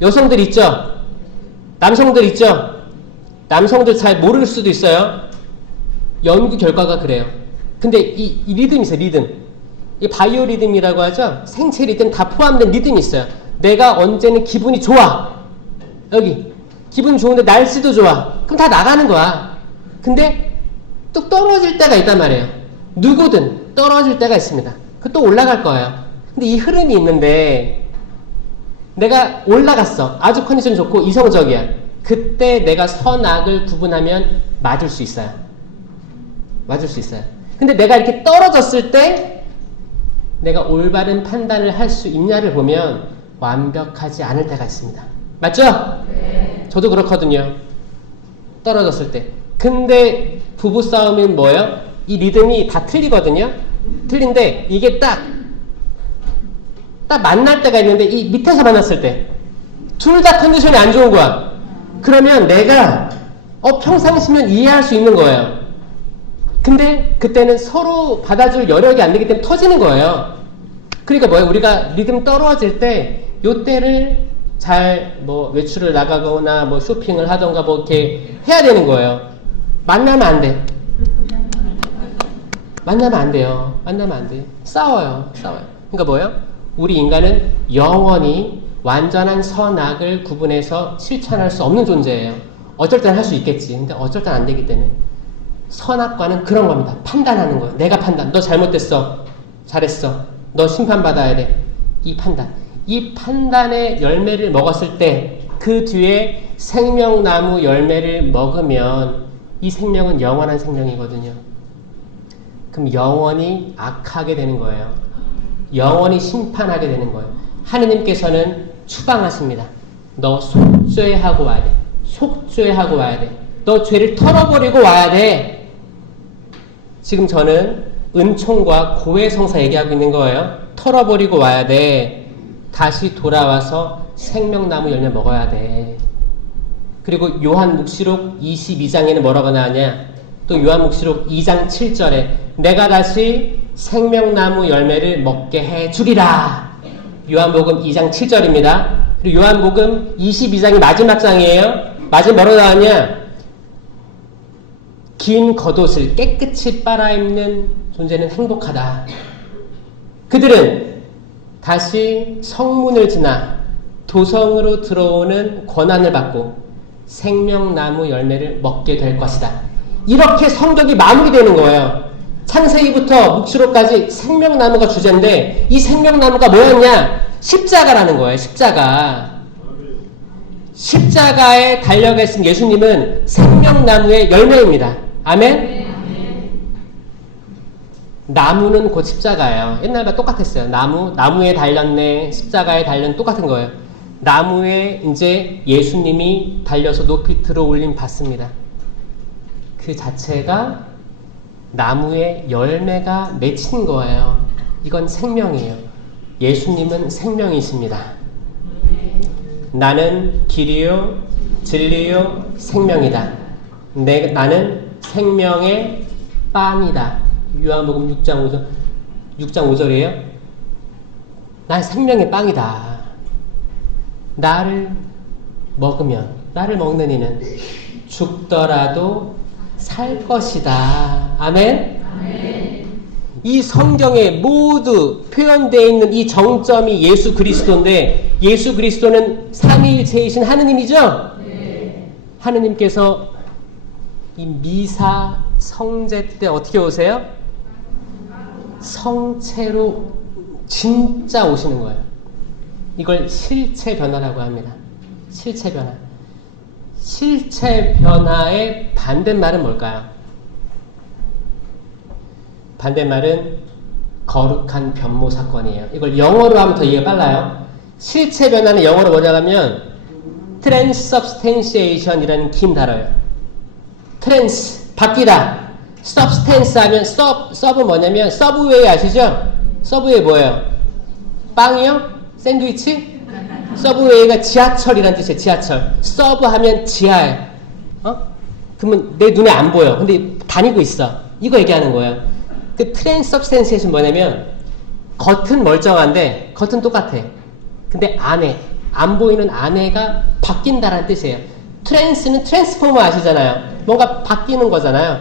여성들 있죠? 남성들 있죠? 남성들 잘 모를 수도 있어요. 연구 결과가 그래요. 근데 이 리듬이 있어요. 리듬. 이 바이오 리듬이라고 하죠. 생체 리듬 다 포함된 리듬이 있어요. 내가 언제는 기분이 좋아. 여기 기분 좋은데 날씨도 좋아. 그럼 다 나가는 거야. 근데 또 떨어질 때가 있단 말이에요. 누구든 떨어질 때가 있습니다. 그 또 올라갈 거예요. 근데 이 흐름이 있는데 내가 올라갔어. 아주 컨디션 좋고 이성적이야. 그때 내가 선악을 구분하면 맞을 수 있어요. 근데 내가 이렇게 떨어졌을 때 내가 올바른 판단을 할 수 있냐를 보면 완벽하지 않을 때가 있습니다. 맞죠? 네. 저도 그렇거든요. 떨어졌을 때. 근데 부부싸움은 뭐예요? 이 리듬이 다 틀리거든요. 틀린데 이게 딱 만날 때가 있는데 이 밑에서 만났을 때 둘 다 컨디션이 안 좋은 거야. 그러면 내가 평상시면 이해할 수 있는 거예요. 근데 그때는 서로 받아줄 여력이 안 되기 때문에 터지는 거예요. 그러니까 뭐예요? 우리가 리듬 떨어질 때 요때를 잘 외출을 나가거나 쇼핑을 하던가 이렇게 해야 되는 거예요. 만나면 안 돼. 만나면 안 돼요. 싸워요. 그러니까 뭐예요? 우리 인간은 영원히 완전한 선악을 구분해서 실천할 수 없는 존재예요. 어쩔 땐 할 수 있겠지. 근데 어쩔 땐 안 되기 때문에. 선악과는 그런 겁니다. 판단하는 거예요. 내가 판단. 너 잘못됐어. 잘했어. 너 심판받아야 돼. 이 판단. 이 판단의 열매를 먹었을 때 그 뒤에 생명나무 열매를 먹으면 이 생명은 영원한 생명이거든요. 그럼 영원히 악하게 되는 거예요. 영원히 심판하게 되는 거예요. 하느님께서는 추방하십니다. 너 속죄하고 와야 돼. 속죄하고 와야 돼. 너 죄를 털어버리고 와야 돼. 지금 저는 은총과 고해성사 얘기하고 있는 거예요. 털어버리고 와야 돼. 다시 돌아와서 생명나무 열매 먹어야 돼. 그리고 요한묵시록 22장에는 뭐라고 나오냐? 또 요한묵시록 2장 7절에 내가 다시 생명나무 열매를 먹게 해주리라. 요한복음 2장 7절입니다. 그리고 요한복음 22장이 마지막 장이에요. 마지막 뭐라고 나오냐? 긴 겉옷을 깨끗이 빨아입는 존재는 행복하다. 그들은 다시 성문을 지나 도성으로 들어오는 권한을 받고 생명나무 열매를 먹게 될 것이다. 이렇게 성경이 마무리되는 거예요. 창세기부터 묵시록까지 생명나무가 주제인데 이 생명나무가 뭐였냐? 십자가라는 거예요. 십자가. 십자가에 달려계신 예수님은 생명나무의 열매입니다. 아멘? 나무는 곧 십자가예요. 옛날과 똑같았어요. 나무에 달렸네, 십자가에 달렸네, 똑같은 거예요. 나무에 이제 예수님이 달려서 높이 들어 올림 받습니다. 그 자체가 나무의 열매가 맺힌 거예요. 이건 생명이에요. 예수님은 생명이십니다. 나는 길이요, 진리요, 생명이다. 나는 생명의 빵이다. 요한복음 6장 5절이에요. 난 생명의 빵이다. 나를 먹으면, 나를 먹는 이는 죽더라도 살 것이다. 아멘? 아멘. 이 성경에 모두 표현되어 있는 이 정점이 예수 그리스도인데 예수 그리스도는 삼위일체이신 하느님이죠? 네. 하느님께서 이 미사 성제 때 어떻게 오세요? 성체로 진짜 오시는 거예요. 이걸 실체 변화라고 합니다. 실체 변화. 실체 변화의 반대말은 뭘까요? 반대말은 거룩한 변모 사건이에요. 이걸 영어로 하면 더 이해가 빨라요. 실체 변화는 영어로 뭐냐고 하면 transubstantiation이라는 긴 단어예요. trans, 바뀌다. substance 하면 sub은 뭐냐면 서브웨이 아시죠? 서브웨이 뭐예요? 빵이요? 샌드위치? 서브웨이가 지하철이라는 뜻이에요. 지하철. 서브 하면 지하에. 그러면 내 눈에 안 보여. 근데 다니고 있어. 이거 얘기하는 거예요. 그 트랜스सब스텐시에이션 뭐냐면 겉은 멀쩡한데 겉은 똑같아. 근데 안에 안 보이는 안에가 바뀐다라는 뜻이에요. 트랜스는 트랜스포머 아시잖아요. 뭔가 바뀌는 거잖아요.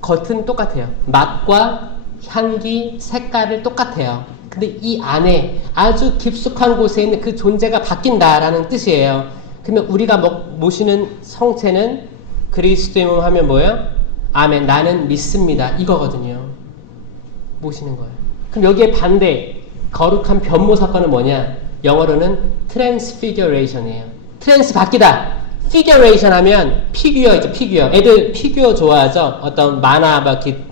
겉은 똑같아요. 맛과 향기, 색깔을 똑같아요. 근데 이 안에 아주 깊숙한 곳에 있는 그 존재가 바뀐다라는 뜻이에요. 그러면 우리가 모시는 성체는 그리스도의 몸 하면 뭐예요? 아멘, 나는 믿습니다. 이거거든요. 모시는 거예요. 그럼 여기에 반대, 거룩한 변모 사건은 뭐냐? 영어로는 transfiguration이에요. 트랜스 바뀌다. figuration 하면 피규어이죠, 피규어. 애들 피규어 좋아하죠? 어떤 만화 막 이렇게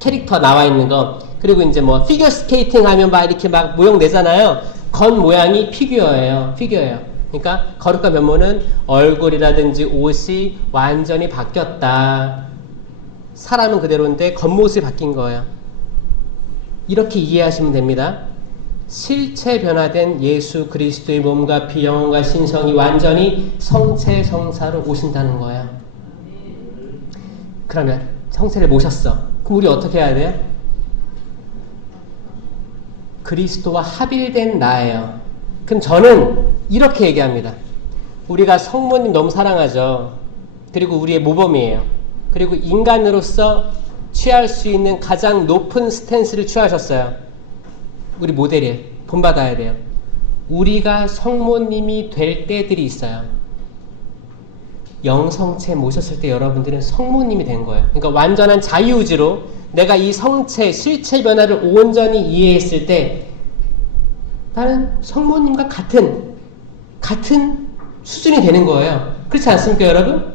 캐릭터 나와 있는 거. 그리고 이제 뭐 피겨 스케이팅 하면 막 이렇게 막 모형 내잖아요. 건 모양이 피규어예요. 피규어예요. 그러니까 거룩한 변모는 얼굴이라든지 옷이 완전히 바뀌었다. 사람은 그대로인데 겉모습이 바뀐 거예요. 이렇게 이해하시면 됩니다. 실체 변화된 예수 그리스도의 몸과 피, 영혼과 신성이 완전히 성체 성사로 오신다는 거예요. 그러면 성체를 모셨어. 그럼 우리 어떻게 해야 돼요? 그리스도와 합일된 나예요. 그럼 저는 이렇게 얘기합니다. 우리가 성모님 너무 사랑하죠. 그리고 우리의 모범이에요. 그리고 인간으로서 취할 수 있는 가장 높은 스탠스를 취하셨어요. 우리 모델이에요. 본받아야 돼요. 우리가 성모님이 될 때들이 있어요. 영성체 모셨을 때 여러분들은 성모님이 된 거예요. 그러니까 완전한 자유의지로 내가 이 성체, 실체 변화를 온전히 이해했을 때 나는 성모님과 같은 수준이 되는 거예요. 그렇지 않습니까, 여러분?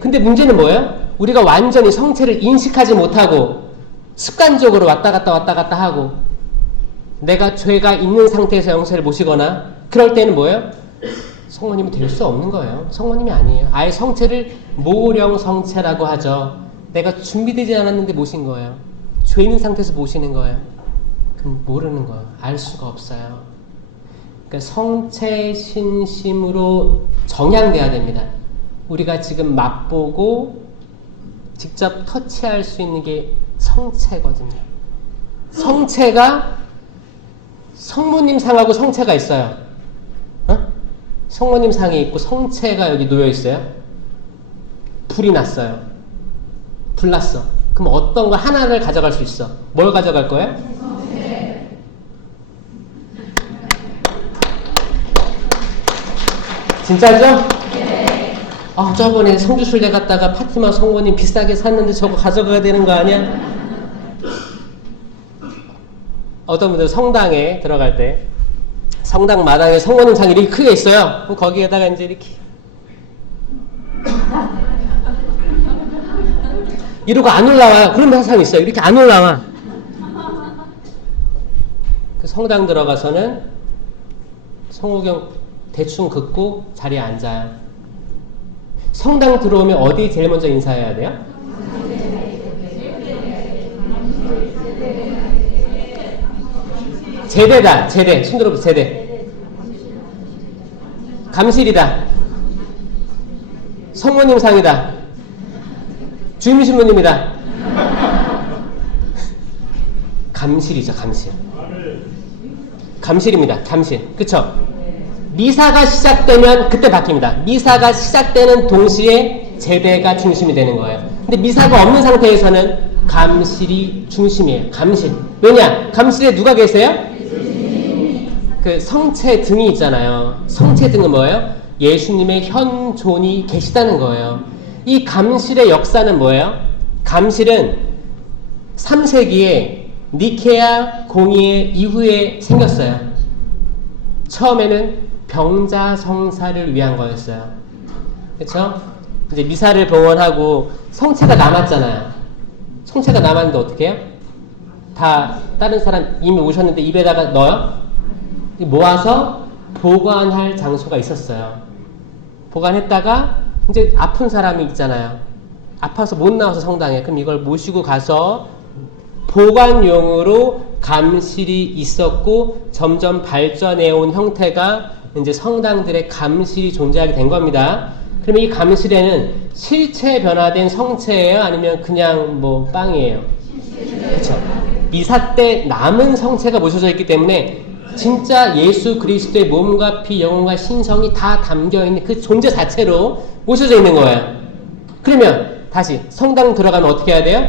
근데 문제는 뭐예요? 우리가 완전히 성체를 인식하지 못하고 습관적으로 왔다 갔다 하고 내가 죄가 있는 상태에서 영세를 모시거나 그럴 때는 뭐예요? 성모님이 될 수 없는 거예요. 성모님이 아니에요. 아예 성체를 모령 성체라고 하죠. 내가 준비되지 않았는데 모신 거예요. 죄 있는 상태에서 모시는 거예요. 그럼 모르는 거예요. 알 수가 없어요. 그러니까 성체 신심으로 정향돼야 됩니다. 우리가 지금 맛보고 직접 터치할 수 있는 게 성체거든요. 성체가 성모님 상하고 성체가 있어요. 성모님 상이 있고 성체가 여기 놓여 있어요. 불이 났어요. 불 났어. 그럼 어떤 거 하나를 가져갈 수 있어. 뭘 가져갈 거예요? 성체. 진짜죠? 네. 아, 저번에 성주순례 갔다가 파티마 성모님 비싸게 샀는데 저거 가져가야 되는 거 아니야? 어떤 분들 성당에 들어갈 때 성당 마당에 성모님 상이 이렇게 크게 있어요. 그럼 거기에다가 이제 이렇게 이러고 안 올라와요. 그런 항상 있어요. 이렇게 안 올라와. 그 성당 들어가서는 성호경 대충 긋고 자리에 앉아요. 성당 들어오면 어디 제일 먼저 인사해야 돼요? 제대다. 제대. 손 들어보세요. 제대. 감실이다. 성모님 상이다. 주임신부님이다. 감실이죠. 감실. 감실입니다. 감실. 그쵸? 미사가 시작되면 그때 바뀝니다. 미사가 시작되는 동시에 제대가 중심이 되는 거예요. 근데 미사가 없는 상태에서는 감실이 중심이에요. 감실. 왜냐? 감실에 누가 계세요? 그 성체 등이 있잖아요. 성체 등은 뭐예요? 예수님의 현존이 계시다는 거예요. 이 감실의 역사는 뭐예요? 감실은 3세기에 니케아 공의회 이후에 생겼어요. 처음에는 병자 성사를 위한 거였어요. 그렇죠? 이제 미사를 봉헌하고 성체가 남았잖아요. 성체가 남았는데 어떻게 해요? 다 다른 사람 이미 오셨는데 입에다가 넣어요? 모아서 보관할 장소가 있었어요. 보관했다가 이제 아픈 사람이 있잖아요. 아파서 못 나와서 성당에. 그럼 이걸 모시고 가서 보관용으로 감실이 있었고 점점 발전해온 형태가 이제 성당들의 감실이 존재하게 된 겁니다. 그러면 이 감실에는 실체 변화된 성체예요? 아니면 그냥 뭐 빵이에요? 그렇죠. 미사 때 남은 성체가 모셔져 있기 때문에 진짜 예수 그리스도의 몸과 피, 영혼과 신성이 다 담겨있는 그 존재 자체로 모셔져 있는 거예요. 그러면 다시 성당 들어가면 어떻게 해야 돼요?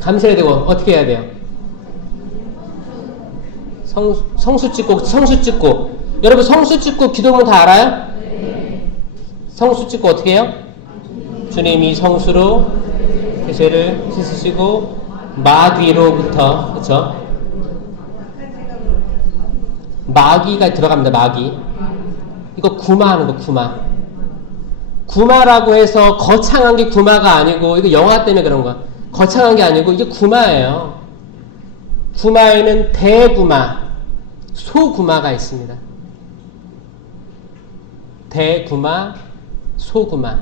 감실해야 되고 어떻게 해야 돼요? 성수 찍고 여러분 성수 찍고 기도문 다 알아요? 성수 찍고 어떻게 해요? 주님이 성수로 죄를 씻으시고 마귀로부터 그렇죠? 마귀가 들어갑니다. 마귀. 이거 구마하는 거 구마. 구마라고 해서 거창한 게 구마가 아니고 이거 영화 때문에 그런 거야. 거창한 게 아니고 이게 구마예요. 구마에는 대구마, 소구마가 있습니다. 대구마, 소구마.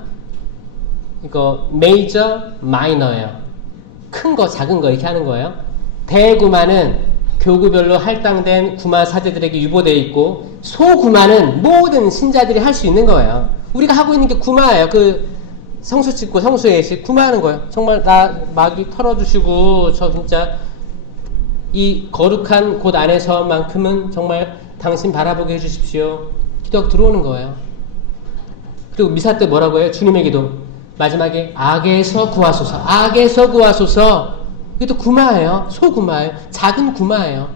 이거 메이저, 마이너예요. 큰 거, 작은 거 이렇게 하는 거예요. 대구마는 교구별로 할당된 구마 사제들에게 유보되어 있고 소구마는 모든 신자들이 할 수 있는 거예요. 우리가 하고 있는 게 구마예요. 그 성수 찍고 성수예식 구마하는 거예요. 정말 나 마귀 털어주시고 저 진짜 이 거룩한 곳 안에서만큼은 정말 당신 바라보게 해주십시오. 기도가 들어오는 거예요. 그리고 미사 때 뭐라고 해요? 주님의 기도 마지막에 악에서 구하소서. 악에서 구하소서. 이게 또 구마예요. 소구마예요. 작은 구마예요.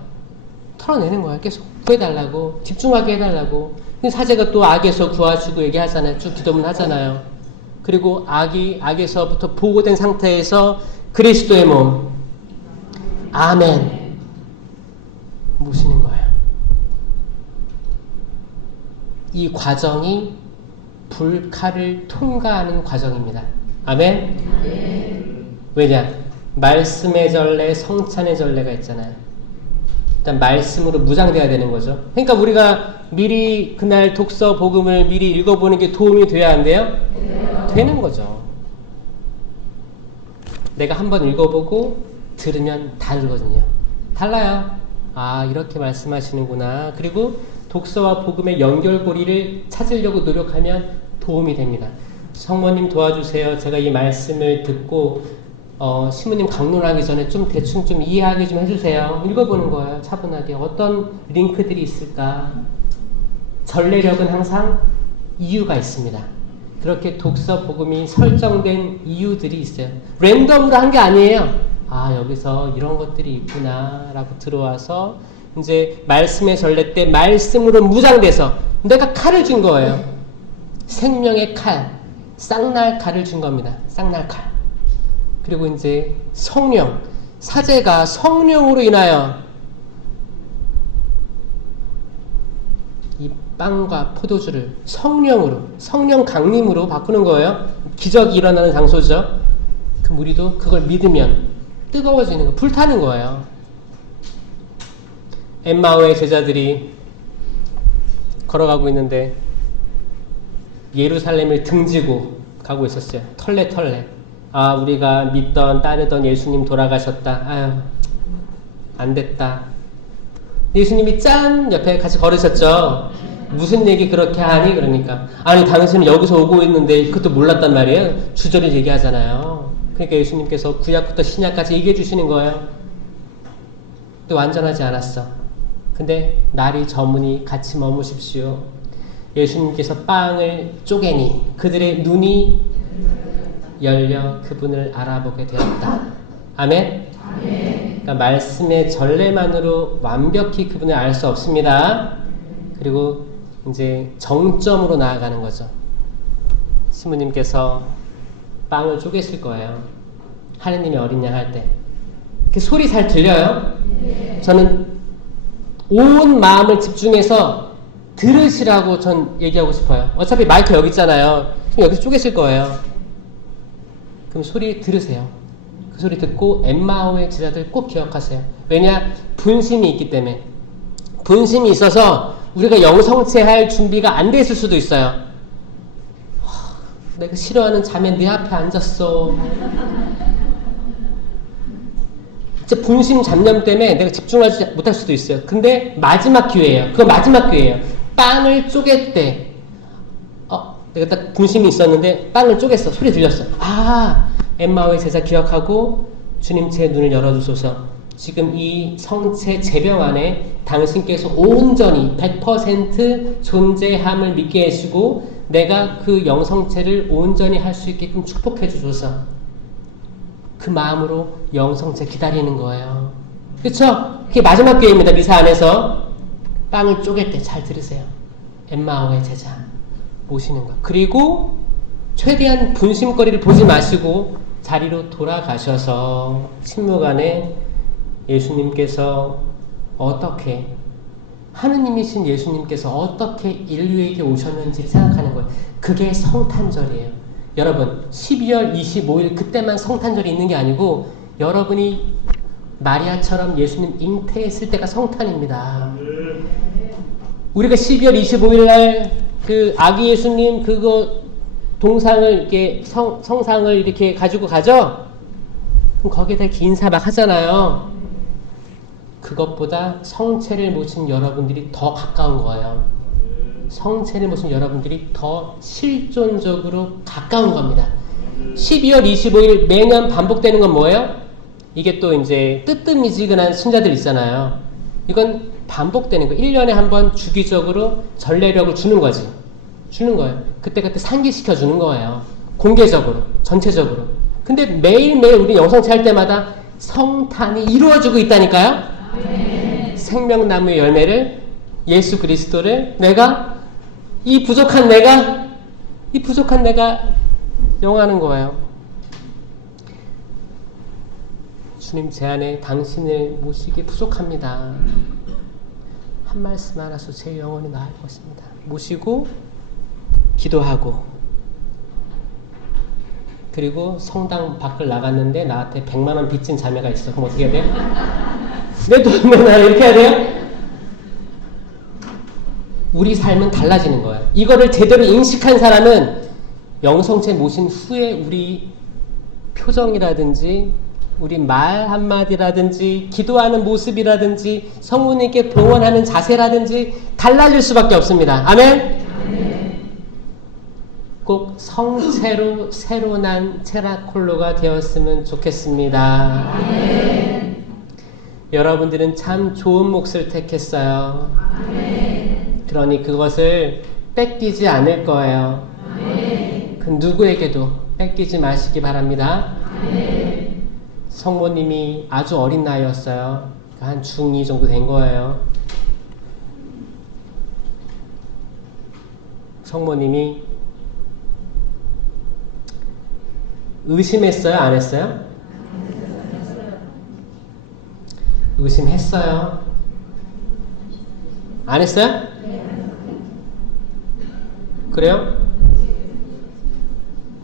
털어내는 거야. 계속 구해달라고, 집중하게 해달라고. 근데 사제가 또 악에서 구하시고 얘기하잖아요. 쭉 기도문 하잖아요. 그리고 악에서부터 보호된 상태에서 그리스도의 몸, 아멘, 모시는 거예요. 이 과정이 불칼을 통과하는 과정입니다. 아멘? 왜냐? 말씀의 전례, 성찬의 전례가 있잖아요. 일단 말씀으로 무장돼야 되는 거죠. 그러니까 우리가 미리 그날 독서 복음을 미리 읽어보는 게 도움이 돼야 한대요? 되는 거죠. 내가 한번 읽어보고 들으면 다르거든요. 달라요. 아, 이렇게 말씀하시는구나. 그리고 독서와 복음의 연결고리를 찾으려고 노력하면 도움이 됩니다. 성모님 도와주세요. 제가 이 말씀을 듣고 신부님 강론하기 전에 좀 대충 좀 이해하게 좀 해주세요. 읽어보는 거예요. 차분하게. 어떤 링크들이 있을까? 전례력은 항상 이유가 있습니다. 그렇게 독서 복음이 설정된 이유들이 있어요. 랜덤으로 한 게 아니에요. 아, 여기서 이런 것들이 있구나 라고 들어와서 이제 말씀의 전례 때 말씀으로 무장돼서 내가 칼을 준 거예요. 생명의 칼, 쌍날 칼을 준 겁니다. 쌍날 칼. 그리고 이제 성령, 사제가 성령으로 인하여 이 빵과 포도주를 성령으로, 성령 강림으로 바꾸는 거예요. 기적이 일어나는 장소죠. 그럼 우리도 그걸 믿으면 뜨거워지는 거, 불타는 거예요. 엠마오의 제자들이 걸어가고 있는데 예루살렘을 등지고 가고 있었어요. 털레. 아, 우리가 믿던 따르던 예수님 돌아가셨다. 아유, 안 됐다. 예수님이 짠 옆에 같이 걸으셨죠. 무슨 얘기 그렇게 하니? 그러니까 아니, 당신은 여기서 오고 있는데 그것도 몰랐단 말이에요. 주저를 얘기하잖아요. 그러니까 예수님께서 구약부터 신약까지 얘기해 주시는 거예요. 또 완전하지 않았어. 근데 날이 저무니 같이 머무십시오. 예수님께서 빵을 쪼개니 그들의 눈이 열려 그분을 알아보게 되었다. 아멘? 그러니까 말씀의 전례만으로 완벽히 그분을 알 수 없습니다. 그리고 이제 정점으로 나아가는 거죠. 신부님께서 빵을 쪼개실 거예요. 하느님의 어린 양 할 때. 그 소리 잘 들려요? 저는 온 마음을 집중해서 들으시라고 전 얘기하고 싶어요. 어차피 마이크 여기 있잖아요. 지금 여기서 쪼개실 거예요. 그럼 소리 들으세요. 그 소리 듣고 엠마오의 제자들 꼭 기억하세요. 왜냐? 분심이 있기 때문에. 분심이 있어서 우리가 영성체할 준비가 안 됐을 수도 있어요. 내가 싫어하는 자매 내 앞에 앉았어. 이제 분심 잡념 때문에 내가 집중하지 못할 수도 있어요. 근데 마지막 기회예요. 그거 마지막 기회예요. 빵을 쪼갤 때 내가 딱 분심이 있었는데 빵을 쪼갰어. 소리 들렸어. 아, 엠마오의 제자 기억하고 주님 제 눈을 열어주소서. 지금 이 성체 제병 안에 당신께서 온전히 100% 존재함을 믿게 해주시고 내가 그 영성체를 온전히 할 수 있게끔 축복해 주소서. 그 마음으로 영성체 기다리는 거예요. 그렇죠? 그게 마지막 기회입니다. 미사 안에서 빵을 쪼갤 때 잘 들으세요. 엠마오의 제자 모시는 거. 그리고 최대한 분심거리를 보지 마시고 자리로 돌아가셔서 침묵안에 예수님께서 어떻게, 하느님이신 예수님께서 어떻게 인류에게 오셨는지를 생각하는 거예요. 그게 성탄절이에요. 여러분, 12월 25일 그때만 성탄절이 있는 게 아니고 여러분이 마리아처럼 예수님 잉태했을 때가 성탄입니다. 우리가 12월 25일 날 그 아기 예수님 그거 동상을 이렇게 성상을 이렇게 가지고 가죠? 그럼 거기에다 이렇게 인사 막 하잖아요. 그것보다 성체를 모신 여러분들이 더 가까운 거예요. 성체를 모신 여러분들이 더 실존적으로 가까운 겁니다. 12월 25일 매년 반복되는 건 뭐예요? 이게 또 이제 뜨뜻미지근한 신자들 있잖아요. 이건 반복되는 거예요. 1년에 한 번 주기적으로 전례력을 주는 거지. 주는 거예요. 그때그때 상기시켜 주는 거예요. 공개적으로, 전체적으로. 근데 매일매일 우리 영성체 할 때마다 성탄이 이루어지고 있다니까요? 생명나무의 열매를 예수 그리스도를 이 부족한 내가 영하는 거예요. 주님 제 안에 당신을 모시기 부족합니다. 한 말씀 알아서 제 영혼이 나을 것입니다. 모시고 기도하고 그리고 성당 밖을 나갔는데 나한테 100만 원 빚진 자매가 있어. 그럼 어떻게 해야 돼요? 내 돈을 나 이렇게 해야 돼요? 우리 삶은 달라지는 거예요. 이거를 제대로 인식한 사람은 영성체 모신 후에 우리 표정이라든지 우리 말 한마디라든지 기도하는 모습이라든지 성모님께 봉헌하는 자세라든지 달라질 수밖에 없습니다. 아멘? 꼭 성체로 새로 난 체라콜로가 되었으면 좋겠습니다. 아멘. 여러분들은 참 좋은 몫을 택했어요. 아멘. 그러니 그것을 뺏기지 않을 거예요. 아멘. 그 누구에게도 뺏기지 마시기 바랍니다. 아멘. 성모님이 아주 어린 나이였어요. 한 중2 정도 된 거예요. 성모님이 의심했어요? 안 했어요? 의심했어요. 안 했어요? 그래요?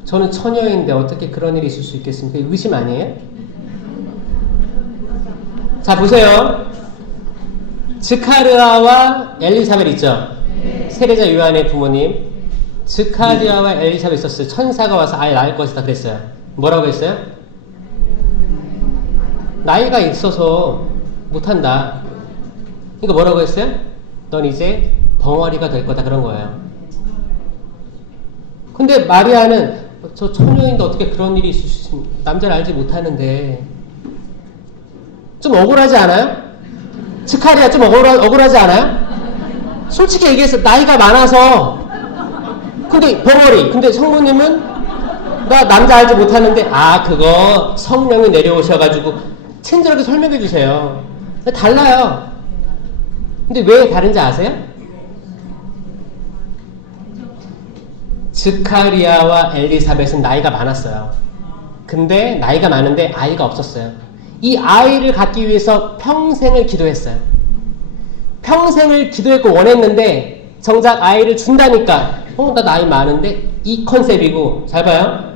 저는 처녀인데 어떻게 그런 일이 있을 수 있겠습니까? 의심 아니에요? 자, 보세요. 즈카르아와 엘리사벳 있죠? 세례자 요한의 부모님. 즈카리아와 엘리사벳 있었어요. 천사가 와서 아이 낳을 것이다 그랬어요. 뭐라고 했어요? 나이가 있어서 못한다. 그러니까 뭐라고 했어요? 넌 이제 벙어리가 될 거다 그런 거예요. 근데 마리아는 저 처녀인데 어떻게 그런 일이 있을 수 있습니까? 남자를 알지 못하는데 좀 억울하지 않아요? 즈카리아 좀 억울하지 않아요? 솔직히 얘기해서 나이가 많아서 근데 벙어리. 근데 성모님은 나 남자 알지 못하는데 그거 성령이 내려오셔가지고 친절하게 설명해 주세요. 달라요. 근데 왜 다른지 아세요? 즈카리아와 엘리사벳은 나이가 많았어요. 근데 나이가 많은데 아이가 없었어요. 이 아이를 갖기 위해서 평생을 기도했어요. 평생을 기도했고 원했는데 정작 아이를 준다니까 나 나이 많은데 이 컨셉이고 잘 봐요.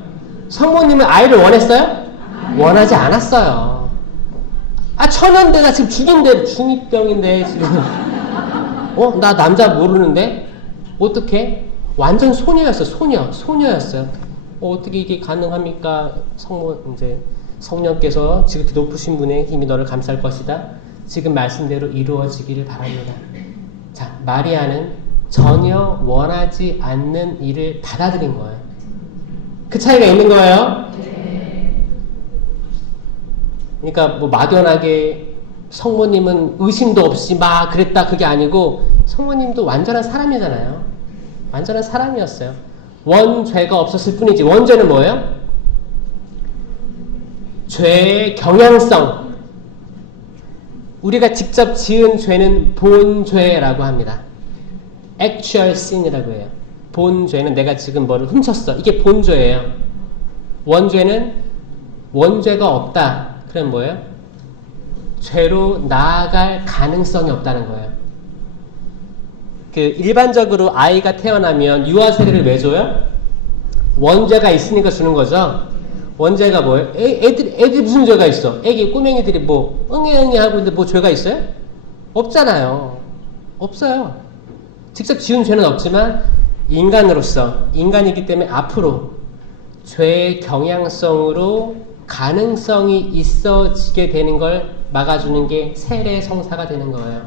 성모님은 아이를 원했어요? 원하지 않았어요. 천연대가 지금 중2병인데 지금 나 남자 모르는데 어떻게? 완전 소녀였어요. 어떻게 이게 가능합니까? 성령께서 지극히 높으신 분의 힘이 너를 감쌀 것이다. 지금 말씀대로 이루어지기를 바랍니다. 자, 마리아는 전혀 원하지 않는 일을 받아들인 거예요. 그 차이가 있는 거예요. 그러니까 막연하게 성모님은 의심도 없이 막 그랬다 그게 아니고 성모님도 완전한 사람이잖아요. 완전한 사람이었어요. 원죄가 없었을 뿐이지. 원죄는 뭐예요? 죄의 경향성. 우리가 직접 지은 죄는 본죄라고 합니다. actual sin이라고 해요. 본죄는 내가 지금 뭐를 훔쳤어. 이게 본죄예요. 원죄는 원죄가 없다. 그럼 뭐예요? 죄로 나아갈 가능성이 없다는 거예요. 일반적으로 아이가 태어나면 유아 세례를 왜 줘요? 원죄가 있으니까 주는 거죠. 원죄가 뭐예요? 애들이 무슨 죄가 있어? 애기 꼬맹이들이 응애 하고 있는데 죄가 있어요? 없잖아요. 없어요. 직접 지은 죄는 없지만 인간으로서 인간이기 때문에 앞으로 죄의 경향성으로 가능성이 있어지게 되는 걸 막아주는 게 세례 성사가 되는 거예요.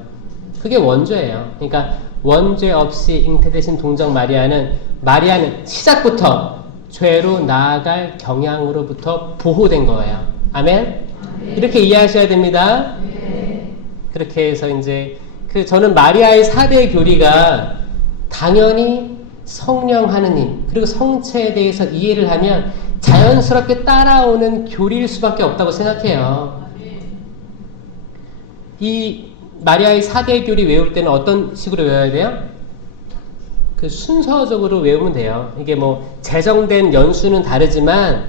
그게 원죄예요. 그러니까 원죄 없이 잉태되신 동정 마리아는 시작부터 죄로 나아갈 경향으로부터 보호된 거예요. 아멘? 이렇게 이해하셔야 됩니다. 그렇게 해서 이제 저는 마리아의 4대 교리가 당연히 성령 하느님 그리고 성체에 대해서 이해를 하면 자연스럽게 따라오는 교리일 수밖에 없다고 생각해요. 이 마리아의 사대교리 외울 때는 어떤 식으로 외워야 돼요? 그 순서적으로 외우면 돼요. 이게 뭐 제정된 연수는 다르지만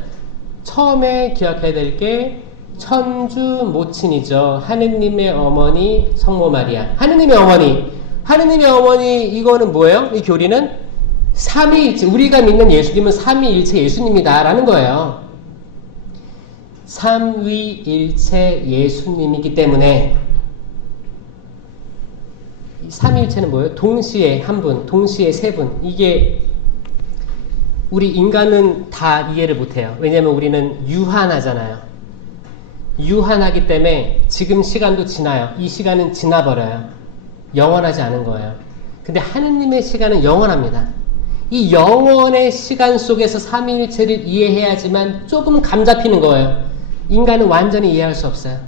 처음에 기억해야 될 게 천주 모친이죠. 하느님의 어머니 성모 마리아. 하느님의 어머니 이거는 뭐예요? 이 교리는 삼위일체, 우리가 믿는 예수님은 삼위일체 예수님이다 라는 거예요. 삼위일체 예수님이기 때문에 삼위일체는 뭐예요? 동시에 한 분, 동시에 세 분. 이게 우리 인간은 다 이해를 못해요. 왜냐하면 우리는 유한하잖아요. 유한하기 때문에 지금 시간도 지나요. 이 시간은 지나버려요. 영원하지 않은 거예요. 근데 하느님의 시간은 영원합니다. 이 영원의 시간 속에서 삼위일체를 이해해야지만 조금 감잡히는 거예요. 인간은 완전히 이해할 수 없어요.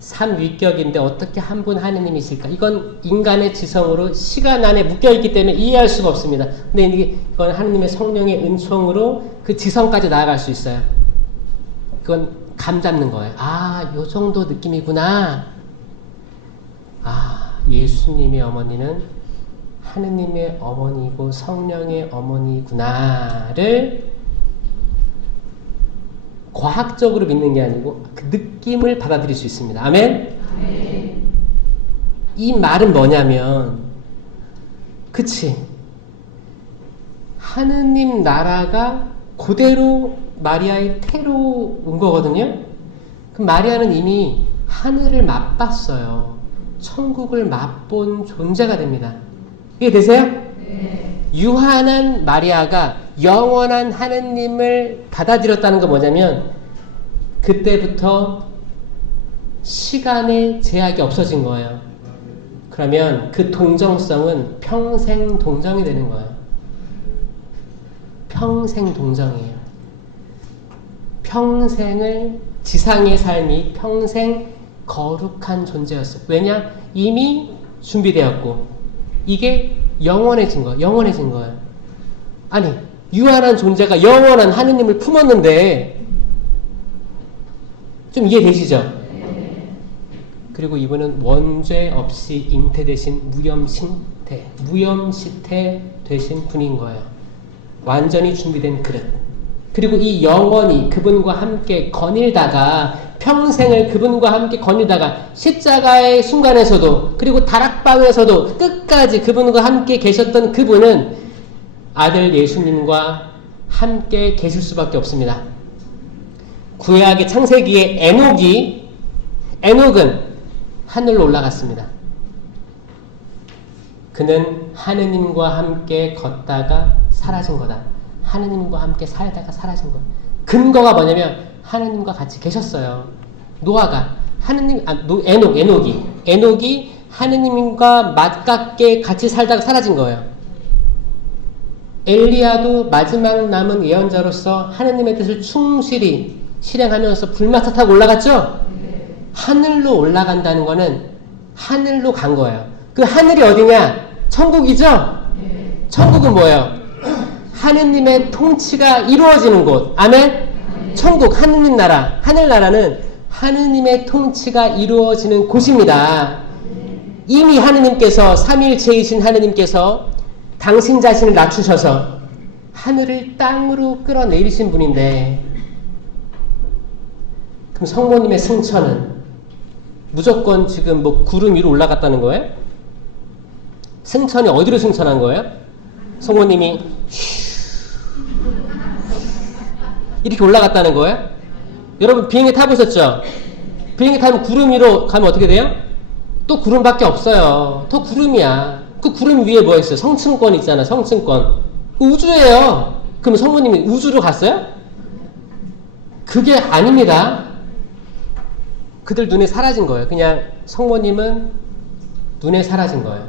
삼위격인데 어떻게 한 분 하느님이실까? 이건 인간의 지성으로 시간 안에 묶여있기 때문에 이해할 수가 없습니다. 근데 이건 하느님의 성령의 은총으로 그 지성까지 나아갈 수 있어요. 그건 감잡는 거예요. 아, 요 정도 느낌이구나. 아, 예수님의 어머니는 하느님의 어머니이고 성령의 어머니구나를 과학적으로 믿는 게 아니고 그 느낌을 받아들일 수 있습니다. 아멘? 아멘. 이 말은 뭐냐면, 그치? 하느님 나라가 그대로 마리아의 태로 온 거거든요. 그럼 마리아는 이미 하늘을 맛봤어요. 천국을 맛본 존재가 됩니다. 이해되세요? 네. 유한한 마리아가 영원한 하느님을 받아들였다는 건 뭐냐면 그때부터 시간의 제약이 없어진 거예요. 그러면 그 동정성은 평생 동정이 되는 거예요. 평생 동정이에요. 평생을 지상의 삶이 평생 거룩한 존재였어요. 왜냐? 이미 준비되었고 이게 영원해진 거예요. 아니, 유한한 존재가 영원한 하느님을 품었는데 좀 이해되시죠? 그리고 이분은 원죄 없이 잉태되신 무염시태 되신 분인 거예요. 완전히 준비된 그릇. 그리고 이 영원히 그분과 함께 거닐다가 평생을 그분과 함께 거닐다가 십자가의 순간에서도 그리고 다락방에서도 끝까지 그분과 함께 계셨던 그분은 아들 예수님과 함께 계실 수밖에 없습니다. 구약의 창세기의 에녹은 하늘로 올라갔습니다. 그는 하느님과 함께 걷다가 사라진 거다. 하느님과 함께 살다가 사라진 거예요. 근거가 뭐냐면 하느님과 같이 계셨어요. 노아가 에녹이 하느님과 맞닿게 같이 살다가 사라진 거예요. 엘리야도 마지막 남은 예언자로서 하느님의 뜻을 충실히 실행하면서 불마차 타고 올라갔죠? 하늘로 올라간다는 거는 하늘로 간 거예요. 그 하늘이 어디냐? 천국이죠? 천국은 뭐예요? 하느님의 통치가 이루어지는 곳. 아멘? 천국, 하느님 나라. 하늘나라는 하느님의 통치가 이루어지는 곳입니다. 이미 하느님께서, 삼위일체이신 하느님께서 당신 자신을 낮추셔서 하늘을 땅으로 끌어내리신 분인데, 그럼 성모님의 승천은 무조건 지금 뭐 구름 위로 올라갔다는 거예요? 승천이 어디로 승천한 거예요? 성모님이 이렇게 올라갔다는 거예요? 여러분 비행기 타보셨죠? 비행기 타면 구름 위로 가면 어떻게 돼요? 또 구름밖에 없어요. 또 구름이야. 그 구름 위에 뭐 있어요? 성층권 있잖아. 성층권. 우주예요. 그럼 성모님이 우주로 갔어요? 그게 아닙니다. 그들 눈에 사라진 거예요. 그냥 성모님은 눈에 사라진 거예요.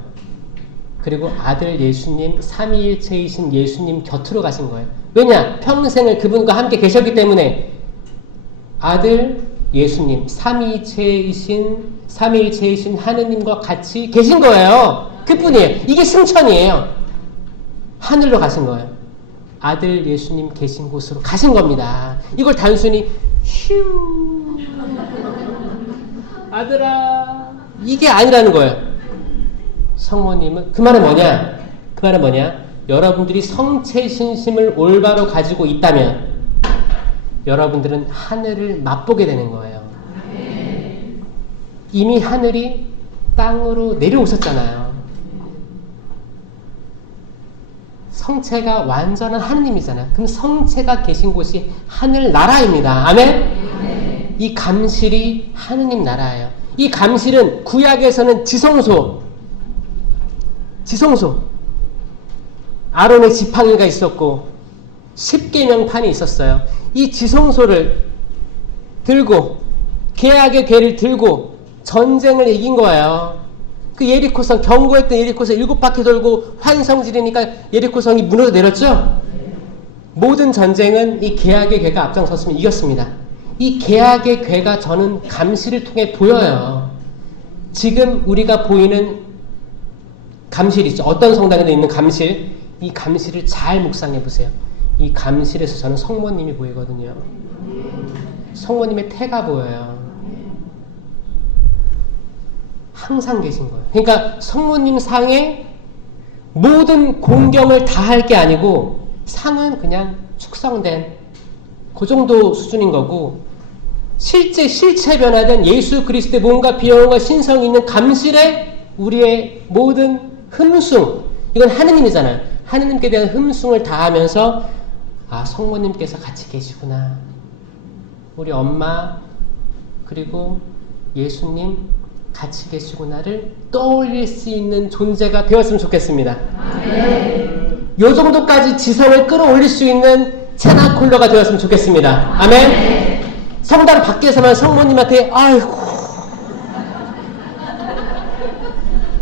그리고 아들 예수님, 삼위일체이신 예수님 곁으로 가신 거예요. 왜냐? 평생을 그분과 함께 계셨기 때문에 아들 예수님, 삼위일체이신 하느님과 같이 계신 거예요. 그뿐이에요. 이게 승천이에요. 하늘로 가신 거예요. 아들 예수님 계신 곳으로 가신 겁니다. 이걸 단순히 휴 아들아 이게 아니라는 거예요. 성모님은 그 말은 뭐냐? 그 말은 뭐냐? 여러분들이 성체 신심을 올바로 가지고 있다면 여러분들은 하늘을 맛보게 되는 거예요. 이미 하늘이 땅으로 내려오셨잖아요. 성체가 완전한 하느님이잖아요. 그럼 성체가 계신 곳이 하늘나라입니다. 아멘? 이 감실이 하느님 나라예요. 이 감실은 구약에서는 지성소 아론의 지팡이가 있었고 십계명판이 있었어요. 이 지성소를 들고 계약의 궤를 들고 전쟁을 이긴 거예요. 그 예리코성, 견고했던 예리코성 7바퀴 돌고 환성지르니까 예리코성이 무너져 내렸죠? 모든 전쟁은 이 계약의 궤가 앞장섰으면 이겼습니다. 이 계약의 궤가 저는 감시를 통해 보여요. 지금 우리가 보이는 감실 있죠. 어떤 성당에도 있는 감실. 이 감실을 잘 묵상해 보세요. 이 감실에서 저는 성모님이 보이거든요. 성모님의 태가 보여요. 항상 계신 거예요. 그러니까 성모님 상에 모든 공경을 다 할 게 아니고 상은 그냥 축성된 그 정도 수준인 거고 실체 변화된 예수 그리스도의 몸과 비영과 신성이 있는 감실에 우리의 모든 흠숭, 이건 하느님이잖아요. 하느님께 대한 흠숭을 다하면서 아, 성모님께서 같이 계시구나. 우리 엄마 그리고 예수님 같이 계시구나를 떠올릴 수 있는 존재가 되었으면 좋겠습니다. 요 정도까지 지성을 끌어올릴 수 있는 체나콜러가 되었으면 좋겠습니다. 아멘. 성당 밖에서만 성모님한테 아이고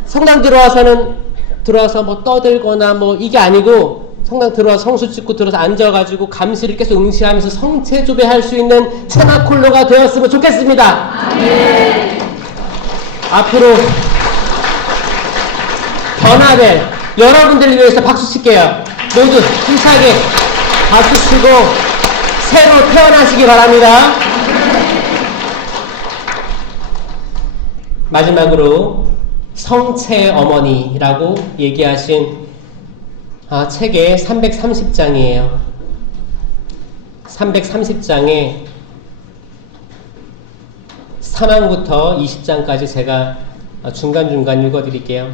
성당 들어와서 뭐 떠들거나 뭐 이게 아니고 성당 들어와서 성수 찍고 들어서 앉아가지고 감시를 계속 응시하면서 성체조배할 수 있는 체나콜러가 되었으면 좋겠습니다. 아멘. 앞으로 변화될 여러분들을 위해서 박수 칠게요. 모두 힘차게 박수 치고 새로 태어나시기 바랍니다. 마지막으로 성체 어머니라고 얘기하신 책의 330장이에요. 330장에 3항부터 20장까지 제가 중간중간 읽어드릴게요.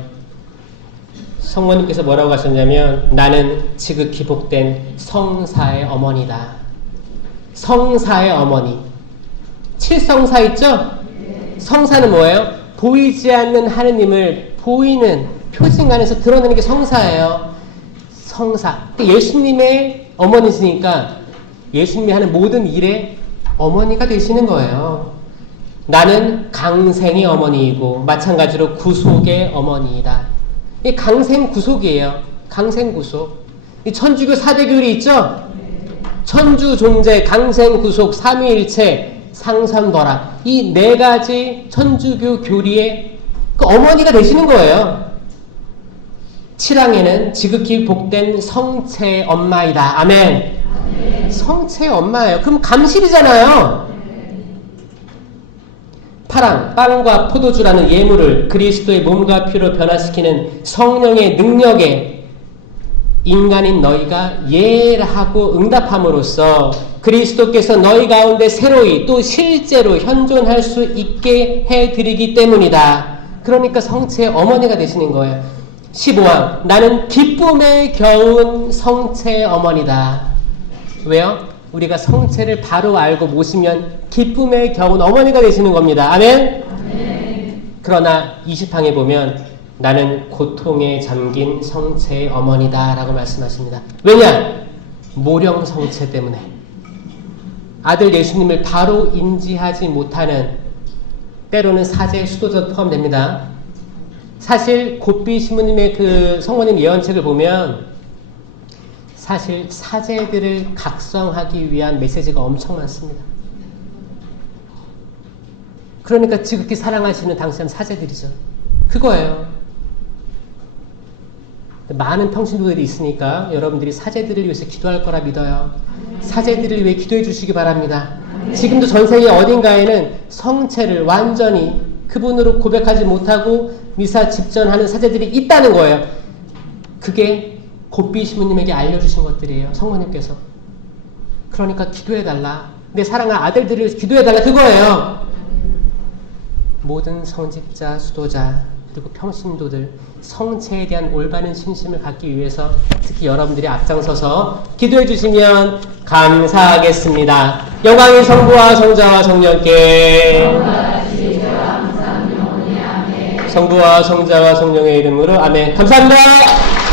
성모님께서 뭐라고 하셨냐면 나는 지극히 복된 성사의 어머니다. 성사의 어머니. 칠성사 있죠? 성사는 뭐예요? 보이지 않는 하느님을 보이는 표징 안에서 드러내는 게 성사예요. 성사. 예수님의 어머니시니까 예수님이 하는 모든 일에 어머니가 되시는 거예요. 나는 강생의 어머니이고 마찬가지로 구속의 어머니이다. 이 강생 구속이에요. 강생 구속. 이 천주교 4대 교리 있죠? 천주 존재, 강생 구속, 삼위일체, 상선벌합. 이 4가지 천주교 교리의 그 어머니가 되시는 거예요. 7항에는 지극히 복된 성체 엄마이다. 아멘. 성체 엄마예요. 그럼 감실이잖아요. 8항 빵과 포도주라는 예물을 그리스도의 몸과 피로 변화시키는 성령의 능력에 인간인 너희가 예하고 응답함으로써 그리스도께서 너희 가운데 새로이 또 실제로 현존할 수 있게 해드리기 때문이다. 그러니까 성체의 어머니가 되시는 거예요. 15항 나는 기쁨에 겨운 성체의 어머니다. 왜요? 우리가 성체를 바로 알고 모시면 기쁨에 겨운 어머니가 되시는 겁니다. 아멘? 아멘. 그러나 20항에 보면 나는 고통에 잠긴 성체의 어머니다 라고 말씀하십니다. 왜냐? 모령 성체 때문에 아들 예수님을 바로 인지하지 못하는 때로는 사제 수도자 포함됩니다. 사실 곱비 신부님의 그 성모님 예언책을 보면 사실 사제들을 각성하기 위한 메시지가 엄청 많습니다. 그러니까 지극히 사랑하시는 당시의 사제들이죠. 그거예요. 많은 평신도들이 있으니까 여러분들이 사제들을 위해서 기도할 거라 믿어요. 사제들을 위해 기도해 주시기 바랍니다. 지금도 전 세계 어딘가에는 성체를 완전히 그분으로 고백하지 못하고 미사 집전하는 사제들이 있다는 거예요. 그게 곱비 신부님에게 알려주신 것들이에요. 성모님께서. 그러니까 기도해달라. 내 사랑하는 아들들을 기도해달라. 그거예요. 모든 성직자, 수도자, 그리고 평신도들, 성체에 대한 올바른 신심을 갖기 위해서 특히 여러분들이 앞장서서 기도해 주시면 감사하겠습니다. 영광이 성부와 성자와 성령께, 성부와 성자와 성령의 이름으로 아멘. 감사합니다.